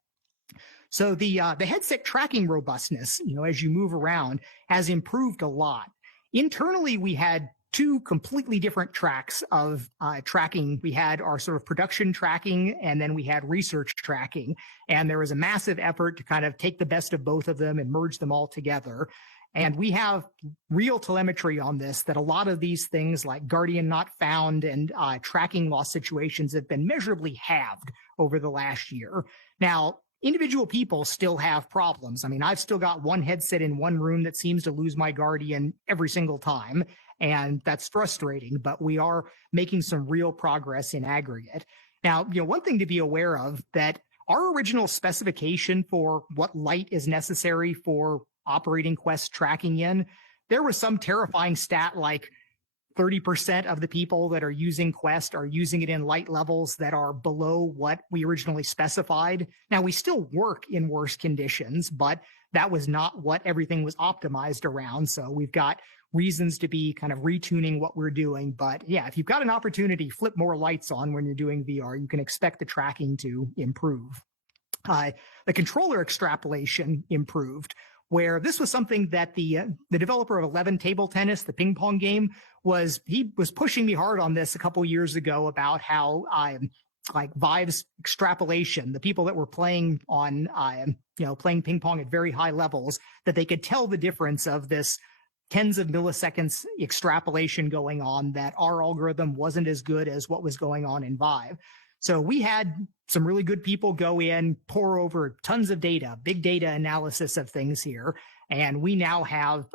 So the headset tracking robustness, as you move around, has improved a lot. Internally, we had two completely different tracks of tracking. We had our sort of production tracking, and then we had research tracking. And there was a massive effort to kind of take the best of both of them and merge them all together. And we have real telemetry on this, that a lot of these things like Guardian not found and tracking loss situations have been measurably halved over the last year. Now, individual people still have problems. I mean, I've still got one headset in one room that seems to lose my Guardian every single time, and that's frustrating, but we are making some real progress in aggregate. Now, one thing to be aware of, that our original specification for what light is necessary for operating Quest tracking in, there was some terrifying stat like 30% of the people that are using Quest are using it in light levels that are below what we originally specified. Now, we still work in worse conditions, but that was not what everything was optimized around. So we've got reasons to be kind of retuning what we're doing. But yeah, if you've got an opportunity, flip more lights on when you're doing VR. You can expect the tracking to improve. The controller extrapolation improved, where this was something that the developer of 11 Table Tennis, the ping pong game, was pushing me hard on this a couple years ago about how like Vive's extrapolation, the people that were playing on playing ping pong at very high levels, that they could tell the difference of this tens of milliseconds extrapolation going on, that our algorithm wasn't as good as what was going on in Vive. So we had some really good people go in, pour over tons of data, big data analysis of things here, and we now have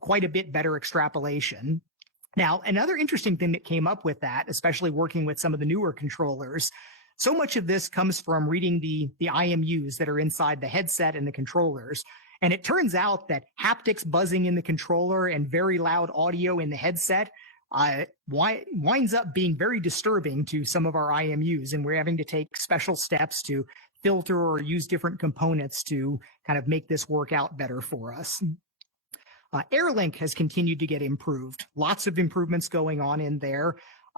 quite a bit better extrapolation. Now, another interesting thing that came up with that, especially working with some of the newer controllers, so much of this comes from reading the IMUs that are inside the headset and the controllers. And it turns out that haptics buzzing in the controller and very loud audio in the headset winds up being very disturbing to some of our IMUs, and we're having to take special steps to filter or use different components to kind of make this work out better for us. AirLink has continued to get improved. Lots of improvements going on in there.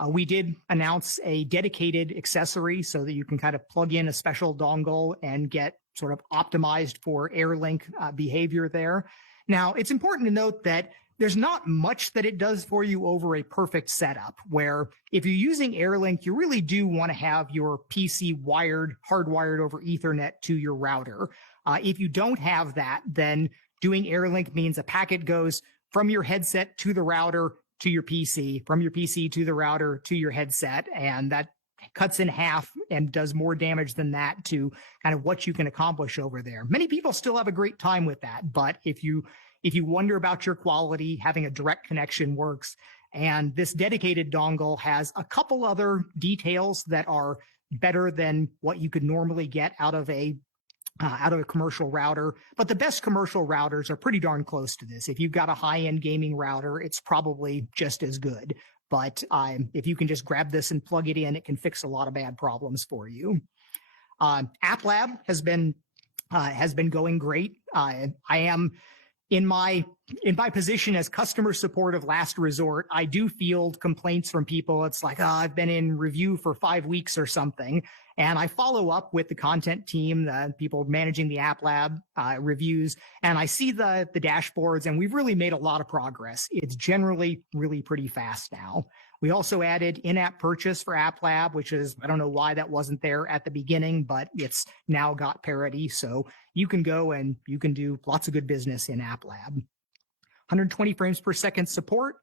We did announce a dedicated accessory so that you can kind of plug in a special dongle and get sort of optimized for AirLink behavior there. Now, it's important to note that there's not much that it does for you over a perfect setup, where if you're using AirLink, you really do want to have your PC hardwired over Ethernet to your router. If you don't have that, then doing AirLink means a packet goes from your headset to the router to your PC, from your PC to the router to your headset, and that cuts in half and does more damage than that to kind of what you can accomplish over there. Many people still have a great time with that, but if you wonder about your quality, having a direct connection works. And this dedicated dongle has a couple other details that are better than what you could normally get out of a commercial router, but the best commercial routers are pretty darn close to this. If you've got a high-end gaming router, it's probably just as good. But if you can just grab this and plug it in, it can fix a lot of bad problems for you. App Lab has been going great. I am in my position as customer support of last resort. I do field complaints from people. It's like, I've been in review for 5 weeks or something. And I follow up with the content team, the people managing the App Lab reviews, and I see the dashboards, and we've really made a lot of progress. It's generally really pretty fast now. We also added in-app purchase for App Lab, which is, I don't know why that wasn't there at the beginning, but it's now got parity. So you can go and you can do lots of good business in App Lab. 120 frames per second support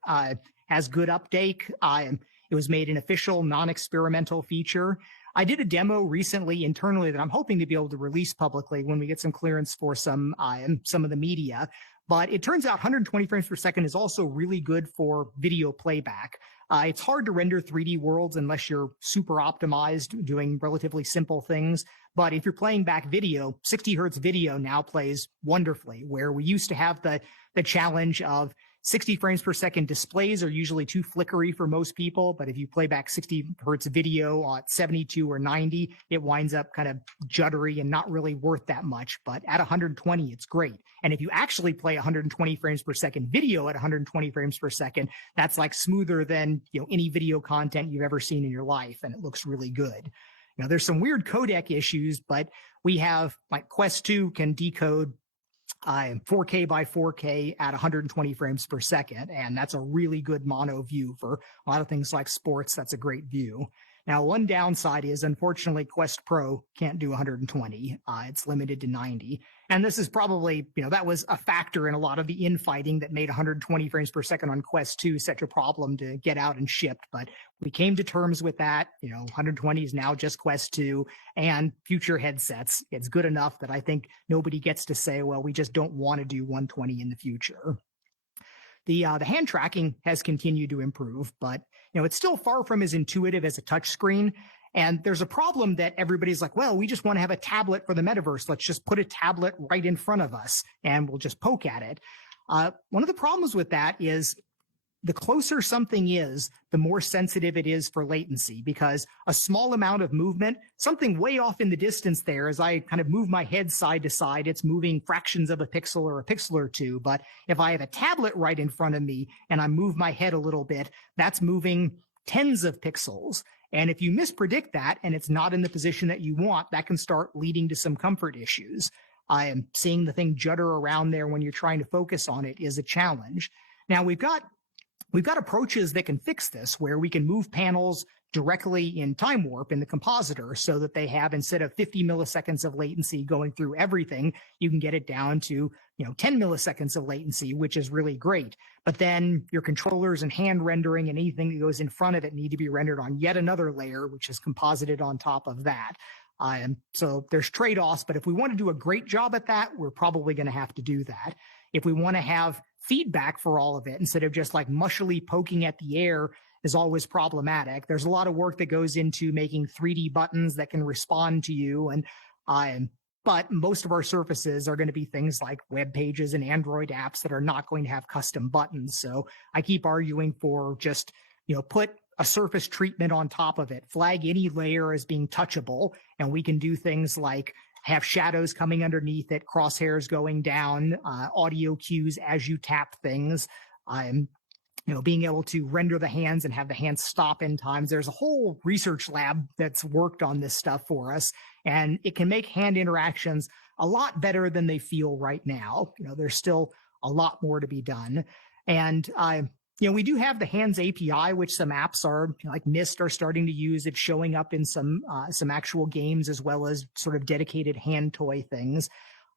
has good uptake. It was made an official non-experimental feature. I did a demo recently internally that I'm hoping to be able to release publicly when we get some clearance for some of the media. But it turns out 120 frames per second is also really good for video playback. It's hard to render 3D worlds unless you're super optimized doing relatively simple things. But if you're playing back video, 60 hertz video now plays wonderfully, where we used to have the challenge of 60 frames per second displays are usually too flickery for most people, but if you play back 60 hertz video at 72 or 90, it winds up kind of juddery and not really worth that much. But at 120, it's great. And if you actually play 120 frames per second video at 120 frames per second, that's like smoother than any video content you've ever seen in your life, and it looks really good. There's some weird codec issues, but we have like Quest 2 can decode 4K by 4K at 120 frames per second. And that's a really good mono view for a lot of things like sports. That's a great view. Now, one downside is, unfortunately, Quest Pro can't do 120. It's limited to 90. And this is probably, that was a factor in a lot of the infighting that made 120 frames per second on Quest 2 such a problem to get out and shipped. But we came to terms with that. 120 is now just Quest 2 and future headsets. It's good enough that I think nobody gets to say, well, we just don't want to do 120 in the future. The hand tracking has continued to improve, but it's still far from as intuitive as a touchscreen. And there's a problem that everybody's like, well, we just want to have a tablet for the metaverse. Let's just put a tablet right in front of us and we'll just poke at it. One of the problems with that is the closer something is, the more sensitive it is for latency, because a small amount of movement, something way off in the distance there, as I kind of move my head side to side, it's moving fractions of a pixel or a pixel or two. But if I have a tablet right in front of me and I move my head a little bit, that's moving tens of pixels. And if you mispredict that and it's not in the position that you want, that can start leading to some comfort issues. I am seeing the thing judder around there when you're trying to focus on it is a challenge. Now, we've got approaches that can fix this, where we can move panels directly in time warp in the compositor so that they have, instead of 50 milliseconds of latency going through everything, you can get it down to 10 milliseconds of latency, which is really great. But then your controllers and hand rendering and anything that goes in front of it need to be rendered on yet another layer, which is composited on top of that. So there's trade-offs, but if we want to do a great job at that, we're probably going to have to do that. If we want to have feedback for all of it, instead of just like mushily poking at the air, is always problematic. There's a lot of work that goes into making 3D buttons that can respond to you. But most of our surfaces are going to be things like web pages and Android apps that are not going to have custom buttons. So I keep arguing for just, put a surface treatment on top of it, flag any layer as being touchable, and we can do things like have shadows coming underneath it, crosshairs going down, audio cues as you tap things, being able to render the hands and have the hands stop in times. There's a whole research lab that's worked on this stuff for us, and it can make hand interactions a lot better than they feel right now. There's still a lot more to be done. And we do have the Hands API, which some apps are like Mist are starting to use. It's showing up in some actual games as well as sort of dedicated hand toy things.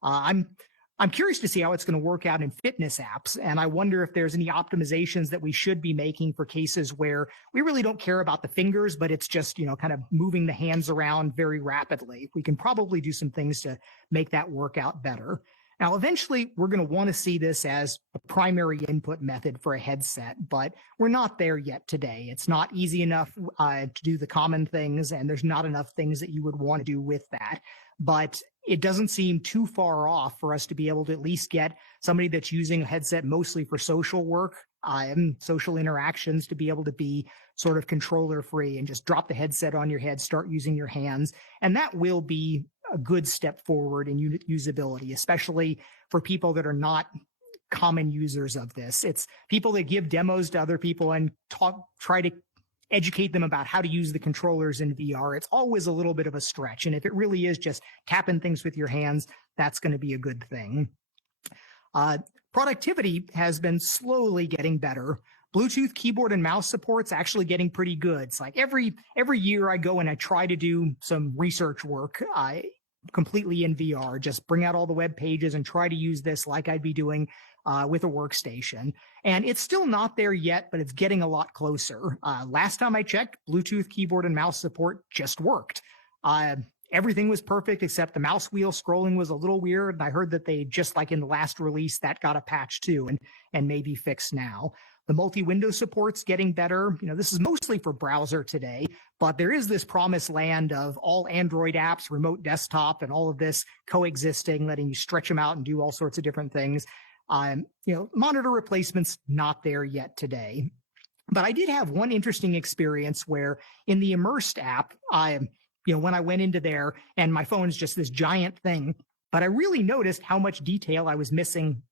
I'm curious to see how it's going to work out in fitness apps. And I wonder if there's any optimizations that we should be making for cases where we really don't care about the fingers, but it's just, kind of moving the hands around very rapidly. We can probably do some things to make that work out better. Now, eventually, we're going to want to see this as a primary input method for a headset, but we're not there yet today. It's not easy enough to do the common things, and there's not enough things that you would want to do with that. But it doesn't seem too far off for us to be able to at least get somebody that's using a headset mostly for social work, social interactions, to be able to be sort of controller free and just drop the headset on your head, start using your hands. And that will be a good step forward in usability, especially for people that are not common users of this. It's people that give demos to other people and try to educate them about how to use the controllers in VR. It's always a little bit of a stretch. And if it really is just tapping things with your hands, that's going to be a good thing. Productivity has been slowly getting better. Bluetooth keyboard and mouse support's actually getting pretty good. It's like every year I go and I try to do some research work completely in VR, just bring out all the web pages and try to use this like I'd be doing with a workstation. And it's still not there yet, but it's getting a lot closer. Last time I checked, Bluetooth keyboard and mouse support just worked. Everything was perfect except the mouse wheel scrolling was a little weird. And I heard that they, just like in the last release, that got a patch too and may be fixed now. The multi-window support's getting better. This is mostly for browser today, but there is this promised land of all Android apps, remote desktop, and all of this coexisting, letting you stretch them out and do all sorts of different things. Monitor replacement's not there yet today. But I did have one interesting experience where in the Immersed app, when I went into there and my phone's just this giant thing, but I really noticed how much detail I was missing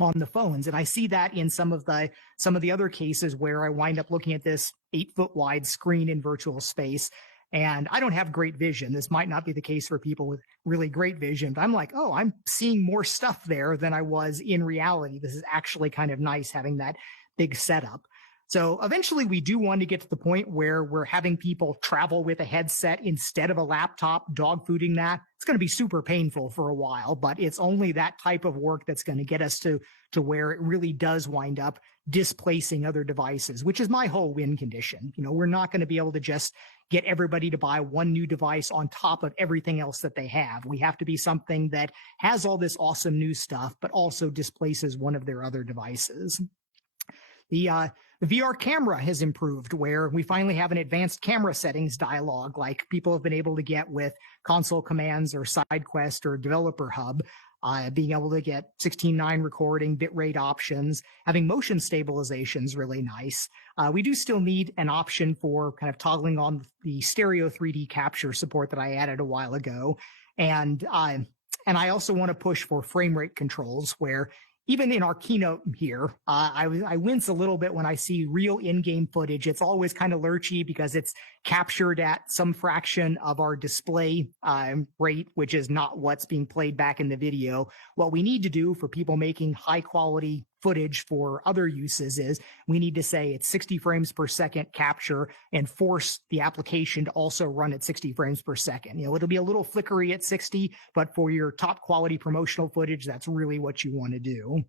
on the phones. And I see that in some of the other cases where I wind up looking at this 8-foot wide screen in virtual space. And I don't have great vision. This might not be the case for people with really great vision, but I'm like, oh, I'm seeing more stuff there than I was in reality. This is actually kind of nice having that big setup. So eventually we do want to get to the point where we're having people travel with a headset instead of a laptop, dog fooding that. It's going to be super painful for a while, but it's only that type of work that's going to get us to where it really does wind up displacing other devices, which is my whole win condition. We're not going to be able to just get everybody to buy one new device on top of everything else that they have. We have to be something that has all this awesome new stuff, but also displaces one of their other devices. The VR camera has improved, where we finally have an advanced camera settings dialog like people have been able to get with console commands or SideQuest or Developer Hub, being able to get 16:9 recording, bitrate options, having motion stabilization is really nice. We do still need an option for kind of toggling on the stereo 3D capture support that I added a while ago. And I also want to push for frame rate controls, where even in our keynote here, I wince a little bit when I see real in-game footage. It's always kind of lurchy because it's captured at some fraction of our display rate, which is not what's being played back in the video. What we need to do for people making high-quality footage for other uses is we need to say it's 60 frames per second capture and force the application to also run at 60 frames per second. It'll be a little flickery at 60, but for your top quality promotional footage, that's really what you want to do.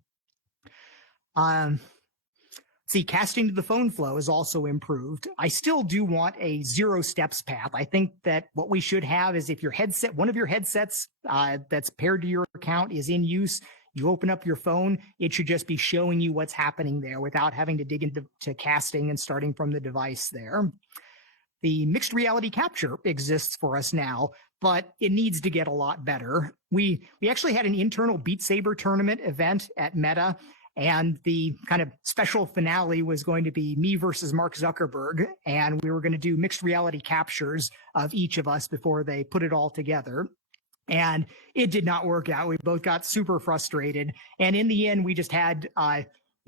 Casting to the phone flow is also improved. I still do want a 0 steps path. I think that what we should have is if one of your headsets that's paired to your account is in use, you open up your phone, it should just be showing you what's happening there without having to dig into casting and starting from the device there. The mixed reality capture exists for us now, but it needs to get a lot better. We actually had an internal Beat Saber tournament event at Meta, and the kind of special finale was going to be me versus Mark Zuckerberg, and we were going to do mixed reality captures of each of us before they put it all together. And it did not work out. We both got super frustrated. And in the end, we just had,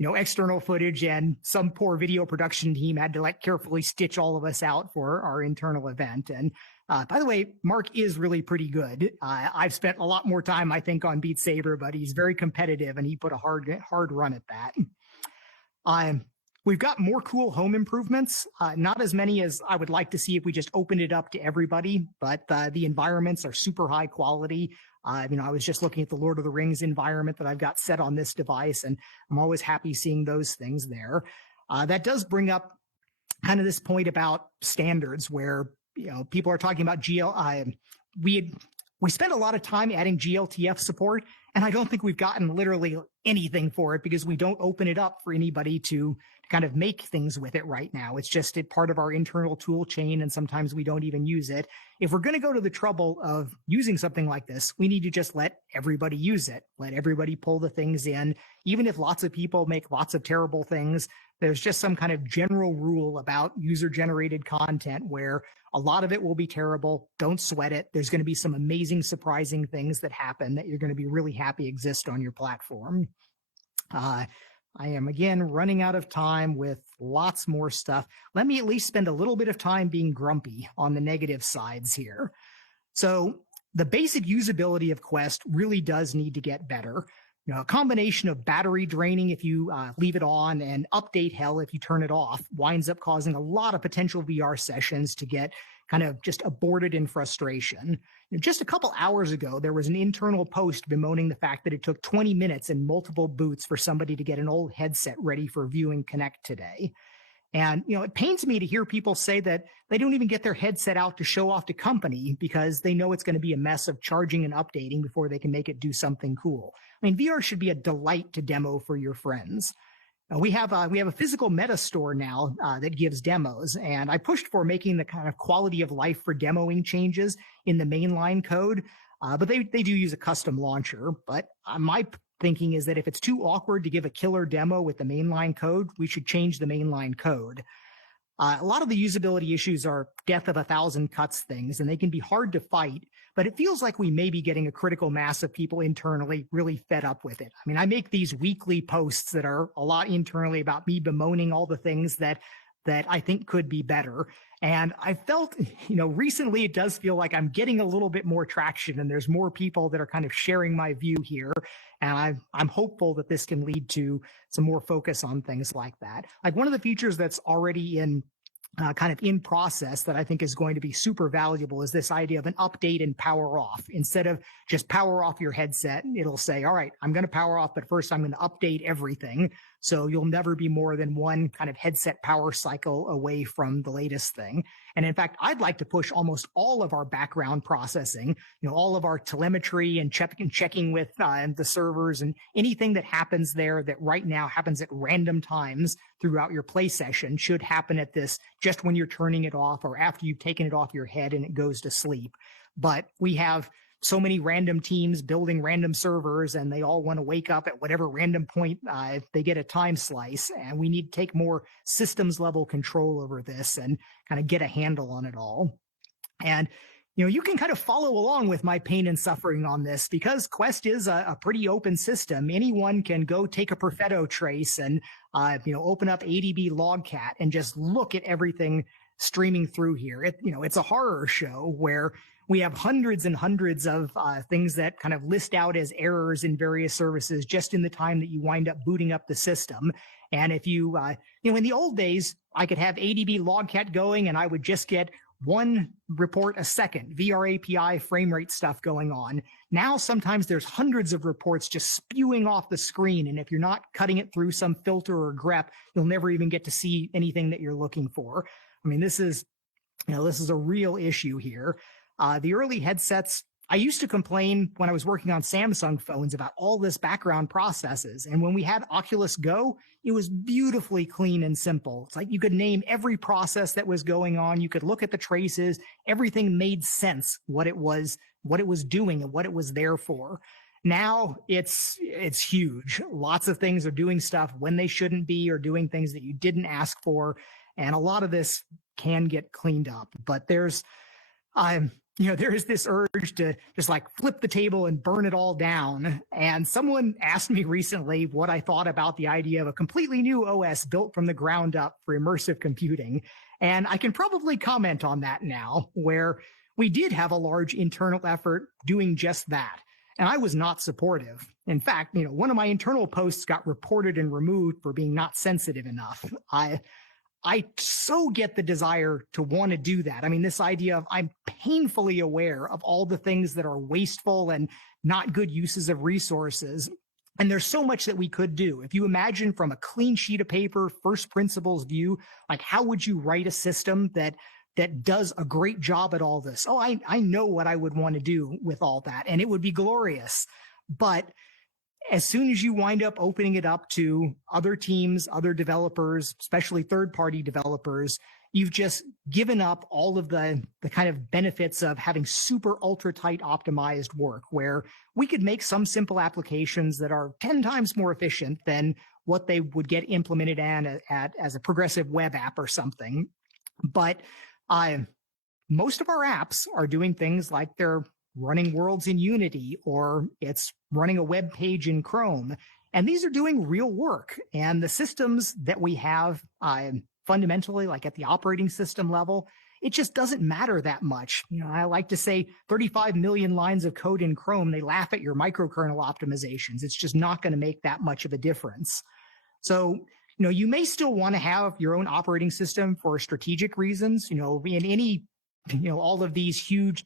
external footage, and some poor video production team had to carefully stitch all of us out for our internal event. And by the way, Mark is really pretty good. I've spent a lot more time, I think, on Beat Saber, but he's very competitive and he put a hard run at that. We've got more cool home improvements, not as many as I would like to see if we just opened it up to everybody, but the environments are super high quality. I was just looking at the Lord of the Rings environment that I've got set on this device, and I'm always happy seeing those things there. That does bring up kind of this point about standards where, people are talking about we spent a lot of time adding GLTF support, and I don't think we've gotten literally anything for it because we don't open it up for anybody to kind of make things with it right now. It's just part of our internal tool chain, and sometimes we don't even use it. If we're going to go to the trouble of using something like this, we need to just let everybody use it. Let everybody pull the things in. Even if lots of people make lots of terrible things, there's just some kind of general rule about user-generated content where a lot of it will be terrible. Don't sweat it. There's going to be some amazing, surprising things that happen that you're going to be really happy exist on your platform. I am, again, running out of time with lots more stuff. Let me at least spend a little bit of time being grumpy on the negative sides here. So the basic usability of Quest really does need to get better. A combination of battery draining if you leave it on and update hell if you turn it off winds up causing a lot of potential VR sessions to get kind of just aborted in frustration. Just a couple hours ago, there was an internal post bemoaning the fact that it took 20 minutes and multiple boots for somebody to get an old headset ready for viewing Connect today. And, it pains me to hear people say that they don't even get their headset out to show off to company because they know it's going to be a mess of charging and updating before they can make it do something cool. I mean, VR should be a delight to demo for your friends. We have a physical meta store now that gives demos, and I pushed for making the kind of quality of life for demoing changes in the mainline code, but they do use a custom launcher. But my thinking is that if it's too awkward to give a killer demo with the mainline code, we should change the mainline code. A lot of the usability issues are death of a thousand cuts things, and they can be hard to fight, but it feels like we may be getting a critical mass of people internally really fed up with it. I mean, I make these weekly posts that are a lot internally about me bemoaning all the things that I think could be better. And I felt, recently it does feel like I'm getting a little bit more traction and there's more people that are kind of sharing my view here. And I'm hopeful that this can lead to some more focus on things like that. Like one of the features that's already kind of in process that I think is going to be super valuable is this idea of an update and power off. Instead of just power off your headset, it'll say, all right, I'm going to power off, but first I'm going to update everything. So you'll never be more than one kind of headset power cycle away from the latest thing. And in fact, I'd like to push almost all of our background processing, all of our telemetry and checking with the servers and anything that happens there that right now happens at random times throughout your play session should happen at this just when you're turning it off or after you've taken it off your head and it goes to sleep. But we have so many random teams building random servers and they all want to wake up at whatever random point they get a time slice. And we need to take more systems level control over this and kind of get a handle on it all. And you can kind of follow along with my pain and suffering on this because Quest is a pretty open system. Anyone can go take a Perfetto trace and, open up ADB Logcat and just look at everything streaming through here. It's a horror show where we have hundreds and hundreds of things that kind of list out as errors in various services just in the time that you wind up booting up the system. And if you, in the old days, I could have ADB Logcat going and I would just get one report a second, VR API frame rate stuff going on. Now, sometimes there's hundreds of reports just spewing off the screen. And if you're not cutting it through some filter or grep, you'll never even get to see anything that you're looking for. I mean, this is a real issue here. The early headsets, I used to complain when I was working on Samsung phones about all this background processes. And when we had Oculus Go, it was beautifully clean and simple. It's like you could name every process that was going on. You could look at the traces. Everything made sense, what it was doing and what it was there for. Now it's huge. Lots of things are doing stuff when they shouldn't be or doing things that you didn't ask for. And a lot of this can get cleaned up, but there is this urge to just like flip the table and burn it all down. And someone asked me recently what I thought about the idea of a completely new OS built from the ground up for immersive computing. And I can probably comment on that now, where we did have a large internal effort doing just that. And I was not supportive. In fact, one of my internal posts got reported and removed for being not sensitive enough. I so get the desire to want to do that. I mean, this idea of I'm painfully aware of all the things that are wasteful and not good uses of resources. And there's so much that we could do. If you imagine from a clean sheet of paper, first principles view, like how would you write a system that does a great job at all this? Oh, I know what I would want to do with all that, and it would be glorious. But as soon as you wind up opening it up to other teams, other developers, especially third-party developers, you've just given up all of the kind of benefits of having super ultra tight optimized work, where we could make some simple applications that are 10 times more efficient than what they would get implemented as a progressive web app or something. But most of our apps are doing things like they're running worlds in Unity, or it's running a web page in Chrome. And these are doing real work. And the systems that we have fundamentally, like at the operating system level, it just doesn't matter that much. I like to say 35 million lines of code in Chrome, they laugh at your microkernel optimizations. It's just not going to make that much of a difference. So, you may still want to have your own operating system for strategic reasons. In any, all of these huge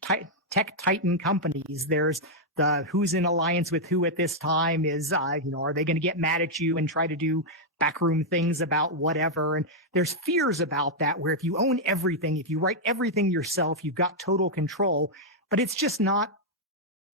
tech titan companies, there's the who's in alliance with who at this time is, are they going to get mad at you and try to do backroom things about whatever? And there's fears about that, where if you own everything, if you write everything yourself, you've got total control. But it's just not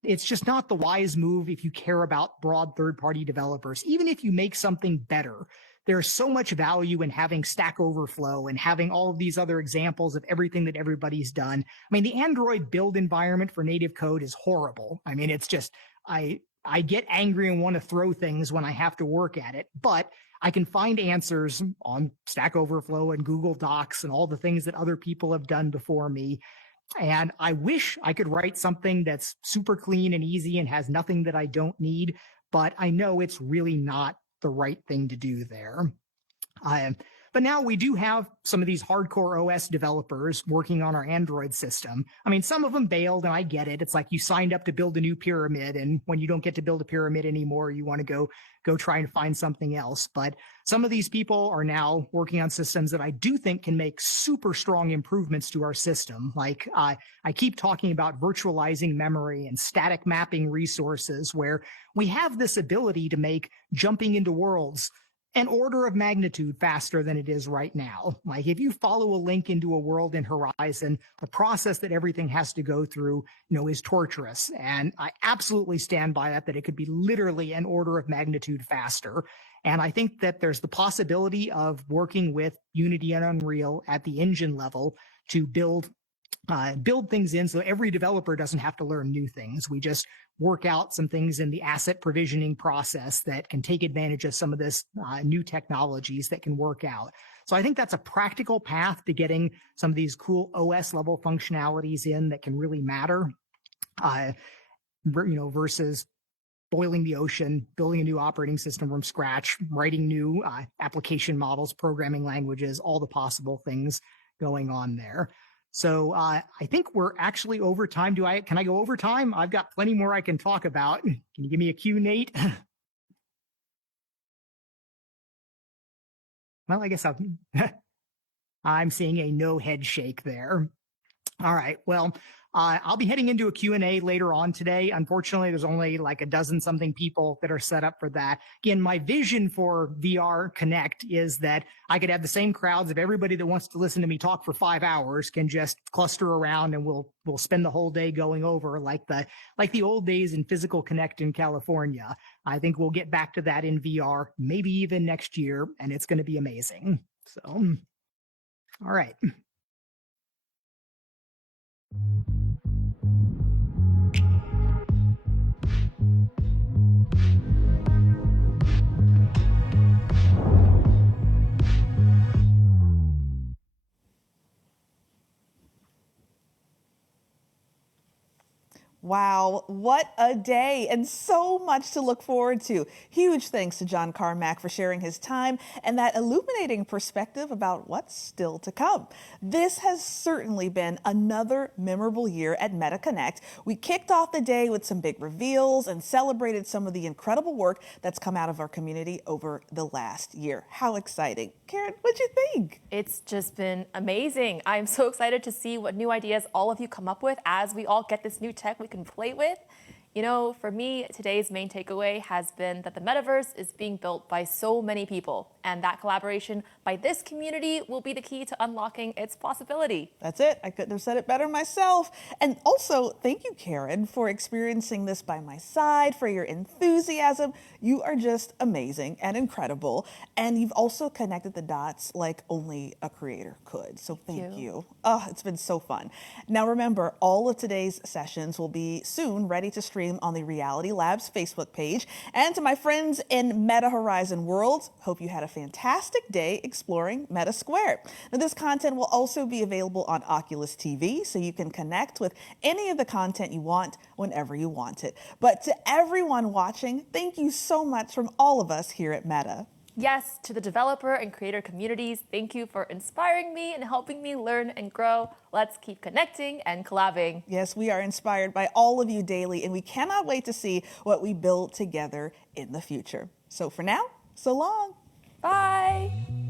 the wise move if you care about broad third-party developers. Even if you make something better, there's so much value in having Stack Overflow and having all of these other examples of everything that everybody's done. I mean, the Android build environment for native code is horrible. I mean, it's just, I get angry and want to throw things when I have to work at it, but I can find answers on Stack Overflow and Google Docs and all the things that other people have done before me. And I wish I could write something that's super clean and easy and has nothing that I don't need, but I know it's really not the right thing to do there. But now we do have some of these hardcore OS developers working on our Android system. I mean, some of them bailed, and I get it. It's like you signed up to build a new pyramid, and when you don't get to build a pyramid anymore, you want to go try and find something else. But some of these people are now working on systems that I do think can make super strong improvements to our system. Like I keep talking about virtualizing memory and static mapping resources, where we have this ability to make jumping into worlds an order of magnitude faster than it is right now. Like if you follow a link into a world in Horizon, the process that everything has to go through, is torturous. And I absolutely stand by that it could be literally an order of magnitude faster. And I think that there's the possibility of working with Unity and Unreal at the engine level to build things in so every developer doesn't have to learn new things. We just work out some things in the asset provisioning process that can take advantage of some of this new technologies that can work out. So I think that's a practical path to getting some of these cool OS level functionalities in that can really matter, versus boiling the ocean, building a new operating system from scratch, writing new application models, programming languages, all the possible things going on there. So I think we're actually over time. Can I go over time? I've got plenty more I can talk about. Can you give me a cue, Nate? Well, I guess I'm seeing a no head shake there. All right. Well, I'll be heading into a Q&A later on today. Unfortunately, there's only like a dozen something people that are set up for that. Again, my vision for VR Connect is that I could have the same crowds of everybody that wants to listen to me talk for 5 hours can just cluster around, and we'll spend the whole day going over like the old days in Physical Connect in California. I think we'll get back to that in VR, maybe even next year, and it's going to be amazing. So, all right. Wow, what a day and so much to look forward to. Huge thanks to John Carmack for sharing his time and that illuminating perspective about what's still to come. This has certainly been another memorable year at Meta Connect. We kicked off the day with some big reveals and celebrated some of the incredible work that's come out of our community over the last year. How exciting. Karen, what'd you think? It's just been amazing. I'm so excited to see what new ideas all of you come up with as we all get this new tech we can play with. You know, for me, today's main takeaway has been that the metaverse is being built by so many people, and that collaboration by this community will be the key to unlocking its possibility. That's it. I couldn't have said it better myself. And also, thank you, Karen, for experiencing this by my side, for your enthusiasm. You are just amazing and incredible. And you've also connected the dots like only a creator could. So thank you. Oh, it's been so fun. Now remember, all of today's sessions will be soon ready to stream on the Reality Labs Facebook page. And to my friends in Meta Horizon Worlds, hope you had a fantastic day exploring Meta Square. Now, this content will also be available on Oculus TV, so you can connect with any of the content you want whenever you want it. But to everyone watching, thank you so much from all of us here at Meta. Yes, to the developer and creator communities, thank you for inspiring me and helping me learn and grow. Let's keep connecting and collabing. Yes, we are inspired by all of you daily, and we cannot wait to see what we build together in the future. So for now, so long. Bye.